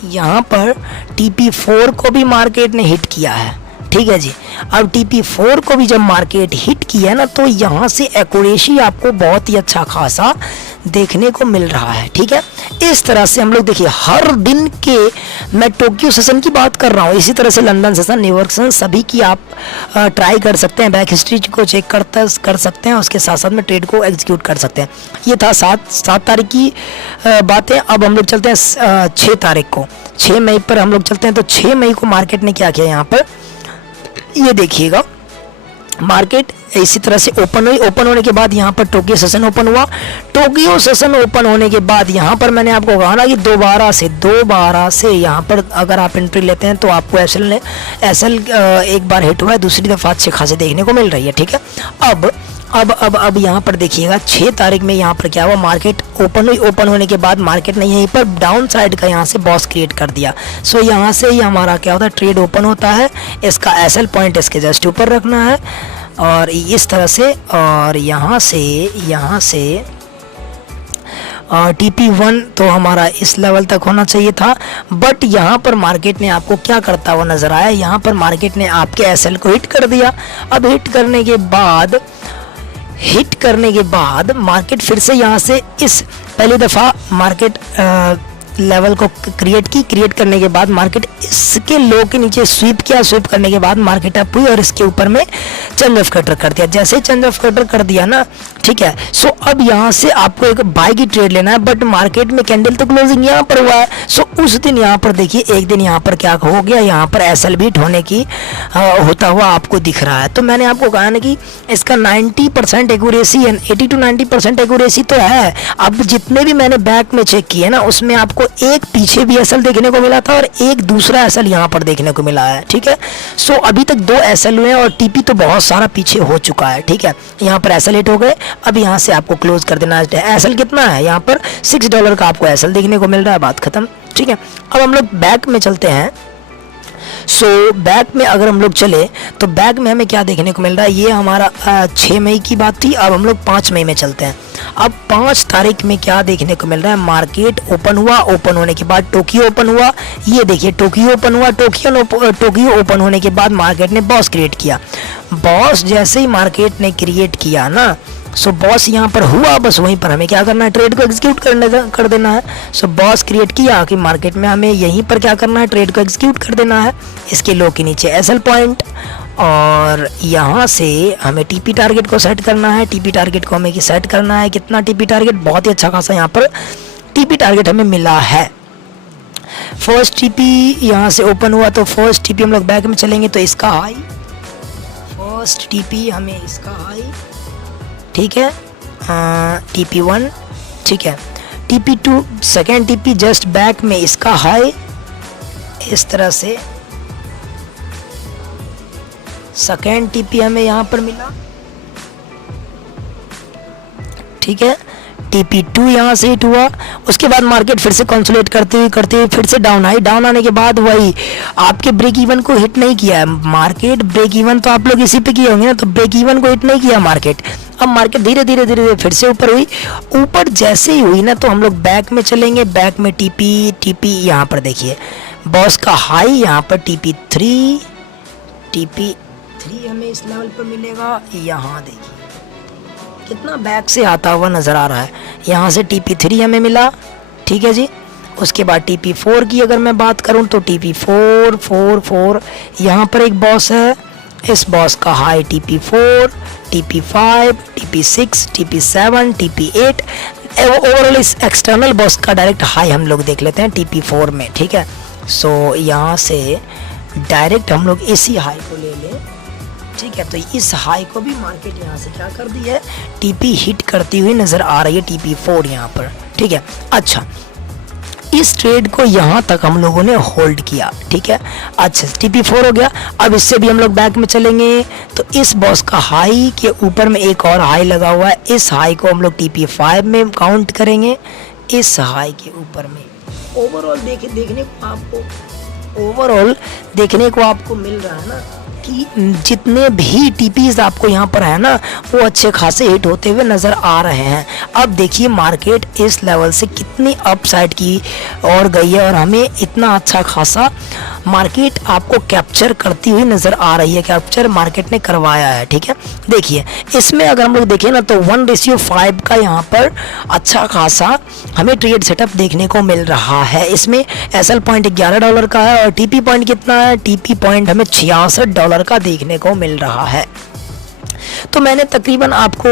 यहाँ पर TP4 को भी मार्केट ने हिट किया है, ठीक है जी। अब TP4 को भी जब मार्केट हिट किया ना तो यहाँ से एक्यूरेसी आपको बहुत ही अच्छा खासा देखने को मिल रहा है, ठीक है। इस तरह से हम लोग देखिए हर दिन के, मैं टोक्यो सेशन की बात कर रहा हूँ, इसी तरह से लंदन सेशन, न्यूयॉर्क सेशन सभी की आप ट्राई कर सकते हैं, बैक हिस्ट्री को चेक कर सकते हैं, उसके साथ साथ में ट्रेड को एग्जीक्यूट कर सकते हैं। ये था 7 तारीख की बात है। अब हम लोग चलते हैं 6 तारीख को, 6 मई पर हम लोग चलते हैं। तो 6 मई को मार्केट ने क्या किया, यहाँ पर ये देखिएगा, मार्केट इसी तरह से ओपन हुई। ओपन होने के बाद यहाँ पर टोक्यो सेशन ओपन हुआ। टोक्यो सेशन ओपन होने के बाद यहाँ पर मैंने आपको कहा ना कि दोबारा से यहाँ पर अगर आप एंट्री लेते हैं तो आपको एसएल एक बार हिट हुआ है, दूसरी दफ़ा अच्छे खासे देखने को मिल रही है, ठीक है। अब यहाँ पर देखिएगा 6 तारीख में यहाँ पर क्या हुआ, मार्केट ओपन हुई। ओपन होने के बाद मार्केट ने यहीं पर डाउन साइड का यहाँ से बॉस क्रिएट कर दिया। सो यहाँ से ही हमारा क्या होता है, ट्रेड ओपन होता है। इसका एसएल पॉइंट इसके जस्ट ऊपर रखना है और इस तरह से, और यहाँ से TP1 तो हमारा इस लेवल तक होना चाहिए था, बट यहाँ पर मार्केट ने आपको क्या करता हुआ नज़र आया, यहाँ पर मार्केट ने आपके एसएल को हिट कर दिया। अब हिट करने के बाद मार्केट फिर से यहाँ से इस पहली दफ़ा मार्केट लेवल को क्रिएट करने के बाद मार्केट इसके लो के नीचे स्वीप किया। स्वीप करने के बाद मार्केट अप हुई और इसके ऊपर में चेंज ऑफ कटर कर दिया। जैसे चेंज ऑफ कटर कर दिया ना, ठीक है। सो अब यहाँ से आपको एक बाय की ट्रेड लेना है, बट मार्केट में कैंडल तो क्लोजिंग यहाँ पर हुआ है। सो उस दिन यहाँ पर देखिए, एक दिन यहाँ पर क्या हो गया, यहाँ पर एसएल बीट होने की होता हुआ आपको दिख रहा है। तो मैंने आपको कहा ना कि इसका 90% एक्यूरेसी है, 80 to 90% एक्यूरेसी तो है। अब जितने भी मैंने बैक में चेक किए ना, उसमें आपको एक पीछे भी एसएल देखने को मिला था और एक दूसरा एसएल यहाँ पर देखने को मिला है, ठीक है। सो अभी तक 2 एसएल हुए हैं और टीपी तो बहुत सारा पीछे हो चुका है, ठीक है। यहाँ पर एसएल हिट हो गए। अब यहाँ से आपको क्लोज कर देना है। एसएल कितना है, यहाँ पर $6 का आपको एसएल देखने को मिल रहा है, बात खत्म, ठीक है। अब हम लोग बैक में चलते हैं। सो बैक में अगर हम लोग चले तो बैक में हमें क्या देखने को मिल रहा है, ये हमारा 6 मई की बात थी। अब हम लोग 5 मई में चलते हैं। अब 5 तारीख में क्या देखने को मिल रहा है, मार्केट ओपन हुआ। ओपन होने के बाद टोक्यो ओपन हुआ। ये देखिए टोक्यो ओपन हुआ। टोक्यो ओपन होने के बाद मार्केट ने बॉस क्रिएट किया। बॉस जैसे ही मार्केट ने क्रिएट किया ना, सो बॉस यहाँ पर हुआ, बस वहीं पर हमें क्या करना है, ट्रेड को एग्जीक्यूट कर देना है। सो बॉस क्रिएट किया कि मार्केट में हमें यहीं पर क्या करना है, ट्रेड को एग्जीक्यूट कर देना है। इसके लो के नीचे एसएल पॉइंट और यहाँ से हमें टीपी टारगेट को सेट करना है। टीपी टारगेट को हमें सेट करना है, कितना टीपी टारगेट, बहुत ही अच्छा खासा यहाँ पर टीपी टारगेट हमें मिला है। फर्स्ट टीपी यहाँ से ओपन हुआ तो फर्स्ट टीपी हम लोग बैक में चलेंगे तो इसका हाई, फर्स्ट टीपी हमें इसका हाई, ठीक है, TP1, ठीक है। TP2 second TP just back में इसका हाई, इस तरह से सेकेंड टीपी हमें यहाँ पर मिला, ठीक है। TP2 यहाँ से हिट हुआ। उसके बाद मार्केट फिर से कंसोलिडेट करते हुए फिर से डाउन आई। डाउन आने के बाद वही आपके ब्रेक इवन को हिट नहीं किया है मार्केट। ब्रेक इवन तो आप लोग इसी पे किए होंगे ना, तो ब्रेक इवन को हिट नहीं किया मार्केट। अब मार्केट धीरे धीरे फिर से ऊपर हुई। ऊपर जैसे ही हुई ना तो हम लोग बैक में चलेंगे। बैक में TP यहाँ पर देखिए बॉस का हाई, यहाँ पर TP3 हमें इस लेवल पर मिलेगा। यहाँ देखिए कितना बैक से आता हुआ नज़र आ रहा है। यहाँ से TP3 हमें मिला, ठीक है जी। उसके बाद TP4 की अगर मैं बात करूँ तो TP4 यहाँ पर एक बॉस है। इस बॉस का high TP4, TP5, TP6, TP7, TP8। Overall इस एक्सटर्नल बॉस का डायरेक्ट हाई हम लोग देख लेते हैं TP4 में, ठीक है। सो यहाँ से डायरेक्ट हम लोग इसी हाई को ले लें, ठीक है। तो इस हाई को भी मार्केट यहाँ से क्या कर दी है, TP हिट करती हुई नज़र आ रही है, TP4 यहाँ पर, ठीक है। अच्छा, इस ट्रेड को यहाँ तक हम लोगों ने होल्ड किया, ठीक है। अच्छा, TP4 हो गया। अब इससे भी हम लोग बैक में चलेंगे तो इस बॉस का हाई के ऊपर में एक और हाई लगा हुआ है। इस हाई को हम लोग TP5 में काउंट करेंगे, इस हाई के ऊपर में। ओवरऑल देखने को आपको ओवरऑल देखने को आपको मिल रहा है ना कि जितने भी टीपीज आपको यहाँ पर है ना वो अच्छे खासे हिट होते हुए नज़र आ रहे हैं। अब देखिए मार्केट इस लेवल से कितनी अपसाइड की और गई है और हमें इतना अच्छा खासा मार्केट आपको कैप्चर करती हुई नज़र आ रही है, कैप्चर मार्केट ने करवाया है। ठीक है, देखिए इसमें अगर हम लोग देखें ना तो 1:5 का यहाँ पर अच्छा खासा हमें ट्रेड सेटअप देखने को मिल रहा है। इसमें एसएल पॉइंट $11 का है और टीपी पॉइंट कितना है, टीपी पॉइंट हमें $66 का देखने को मिल रहा है। तो मैंने तकरीबन आपको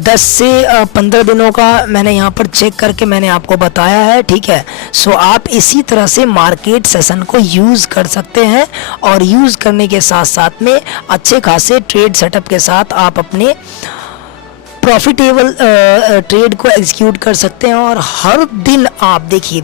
10 से 15 दिनों का मैंने यहाँ पर चेक करके मैंने आपको बताया है। ठीक है, सो आप इसी तरह से मार्केट सेशन को यूज़ कर सकते हैं और यूज़ करने के साथ साथ में अच्छे खासे ट्रेड सेटअप के साथ आप अपने प्रॉफिटेबल ट्रेड को एग्जीक्यूट कर सकते हैं। और हर दिन आप देखिए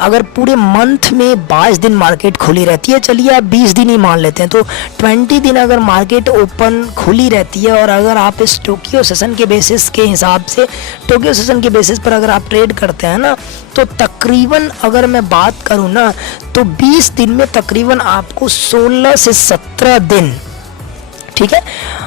अगर पूरे मंथ में 22 दिन मार्केट खुली रहती है, चलिए आप 20 दिन ही मान लेते हैं, तो 20 दिन अगर मार्केट ओपन खुली रहती है और अगर आप इस टोक्यो सेशन के बेसिस के हिसाब से टोक्यो सेशन के बेसिस पर अगर आप ट्रेड करते हैं ना तो तकरीबन अगर मैं बात करूं ना तो 20 दिन में तकरीबन आपको 16 से 17 दिन, ठीक है,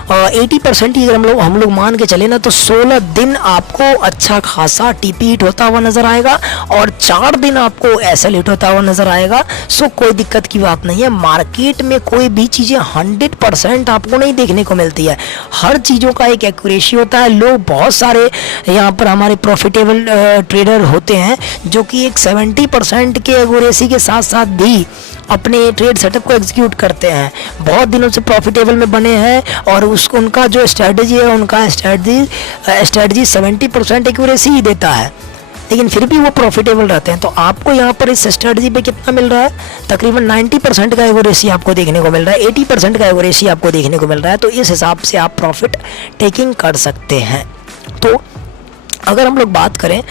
80% ही अगर हम लोग मान के चले ना तो 16 दिन आपको अच्छा खासा टीपी हिट होता हुआ नज़र आएगा और 4 दिन आपको एसएल हिट होता हुआ नज़र आएगा। सो कोई दिक्कत की बात नहीं है। मार्केट में कोई भी चीज़ें 100% आपको नहीं देखने को मिलती है, हर चीज़ों का एक एक्यूरेसी होता है। लोग बहुत सारे यहाँ पर हमारे प्रॉफिटेबल ट्रेडर होते हैं जो कि एक 70% के एक्यूरेसी के साथ साथ भी अपने ट्रेड सेटअप को एग्जीक्यूट करते हैं, बहुत दिनों से प्रॉफिटेबल में बने हैं और उनका जो स्ट्रेटजी है उनका स्ट्रेटजी 70% एक्यूरेसी ही देता है, लेकिन फिर भी वो प्रॉफिटेबल रहते हैं। तो आपको यहाँ पर इस स्ट्रेटजी पे कितना मिल रहा है, तकरीबन 90% का एक्यूरेसी आपको देखने को मिल रहा है, 80% का एक्यूरेसी आपको देखने को मिल रहा है। तो इस हिसाब से आप प्रॉफिट टेकिंग कर सकते हैं। तो अगर हम लोग बात करें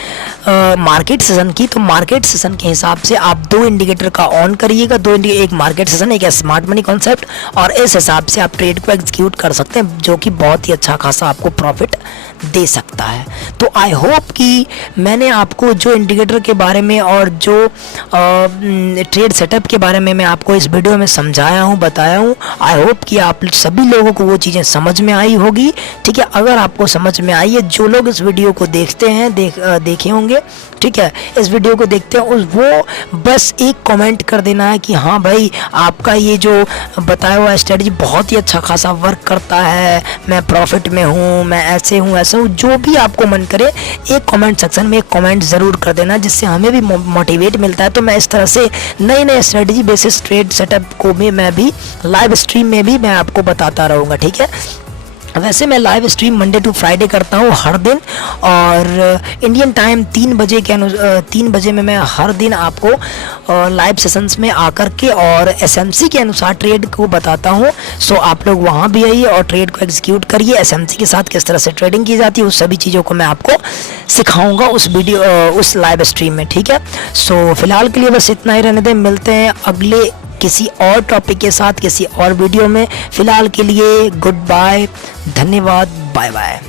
मार्केट सेशन की, तो मार्केट सेशन के हिसाब से आप 2 इंडिकेटर का ऑन करिएगा, एक मार्केट सेशन, एक स्मार्ट मनी कॉन्सेप्ट, और इस हिसाब से आप ट्रेड को एग्जीक्यूट कर सकते हैं जो कि बहुत ही अच्छा खासा आपको प्रॉफिट दे सकता है। तो आई होप कि मैंने आपको जो इंडिकेटर के बारे में और जो ट्रेड सेटअप के बारे में मैं आपको इस वीडियो में समझाया हूँ, बताया हूँ, आई होप कि आप सभी लोगों को वो चीज़ें समझ में आई होगी। ठीक है, अगर आपको समझ में आई है, जो लोग इस वीडियो को देखते हैं देखे होंगे, ठीक है, इस वीडियो को देखते हैं, वो बस एक कमेंट कर देना है कि हाँ भाई आपका ये जो बताया हुआ स्ट्रेटजी बहुत ही अच्छा खासा वर्क करता है, मैं प्रॉफिट में हूँ, मैं ऐसे हूँ ऐसा हूँ, जो भी आपको मन करे एक कमेंट सेक्शन में एक कमेंट ज़रूर कर देना, जिससे हमें भी मोटिवेट मिलता है। तो मैं इस तरह से नए नए स्ट्रेटजी बेसिस ट्रेड सेटअप को भी मैं भी लाइव स्ट्रीम में भी मैं आपको बताता रहूँगा। ठीक है, वैसे मैं live stream Monday to Friday करता हूँ हर दिन, और इंडियन टाइम 3 बजे में मैं हर दिन आपको लाइव सेशंस में आकर के और एसएमसी के अनुसार ट्रेड को बताता हूँ। सो आप लोग वहाँ भी आइए और ट्रेड को एग्जीक्यूट करिए। एसएमसी के साथ किस तरह से ट्रेडिंग की जाती है उस सभी चीज़ों को मैं आपको सिखाऊंगा उस लाइव स्ट्रीम में। ठीक है, सो फिलहाल के लिए बस इतना ही रहने दें, मिलते हैं अगले किसी और टॉपिक के साथ किसी और वीडियो में। फिलहाल के लिए गुड बाय, धन्यवाद, बाय बाय।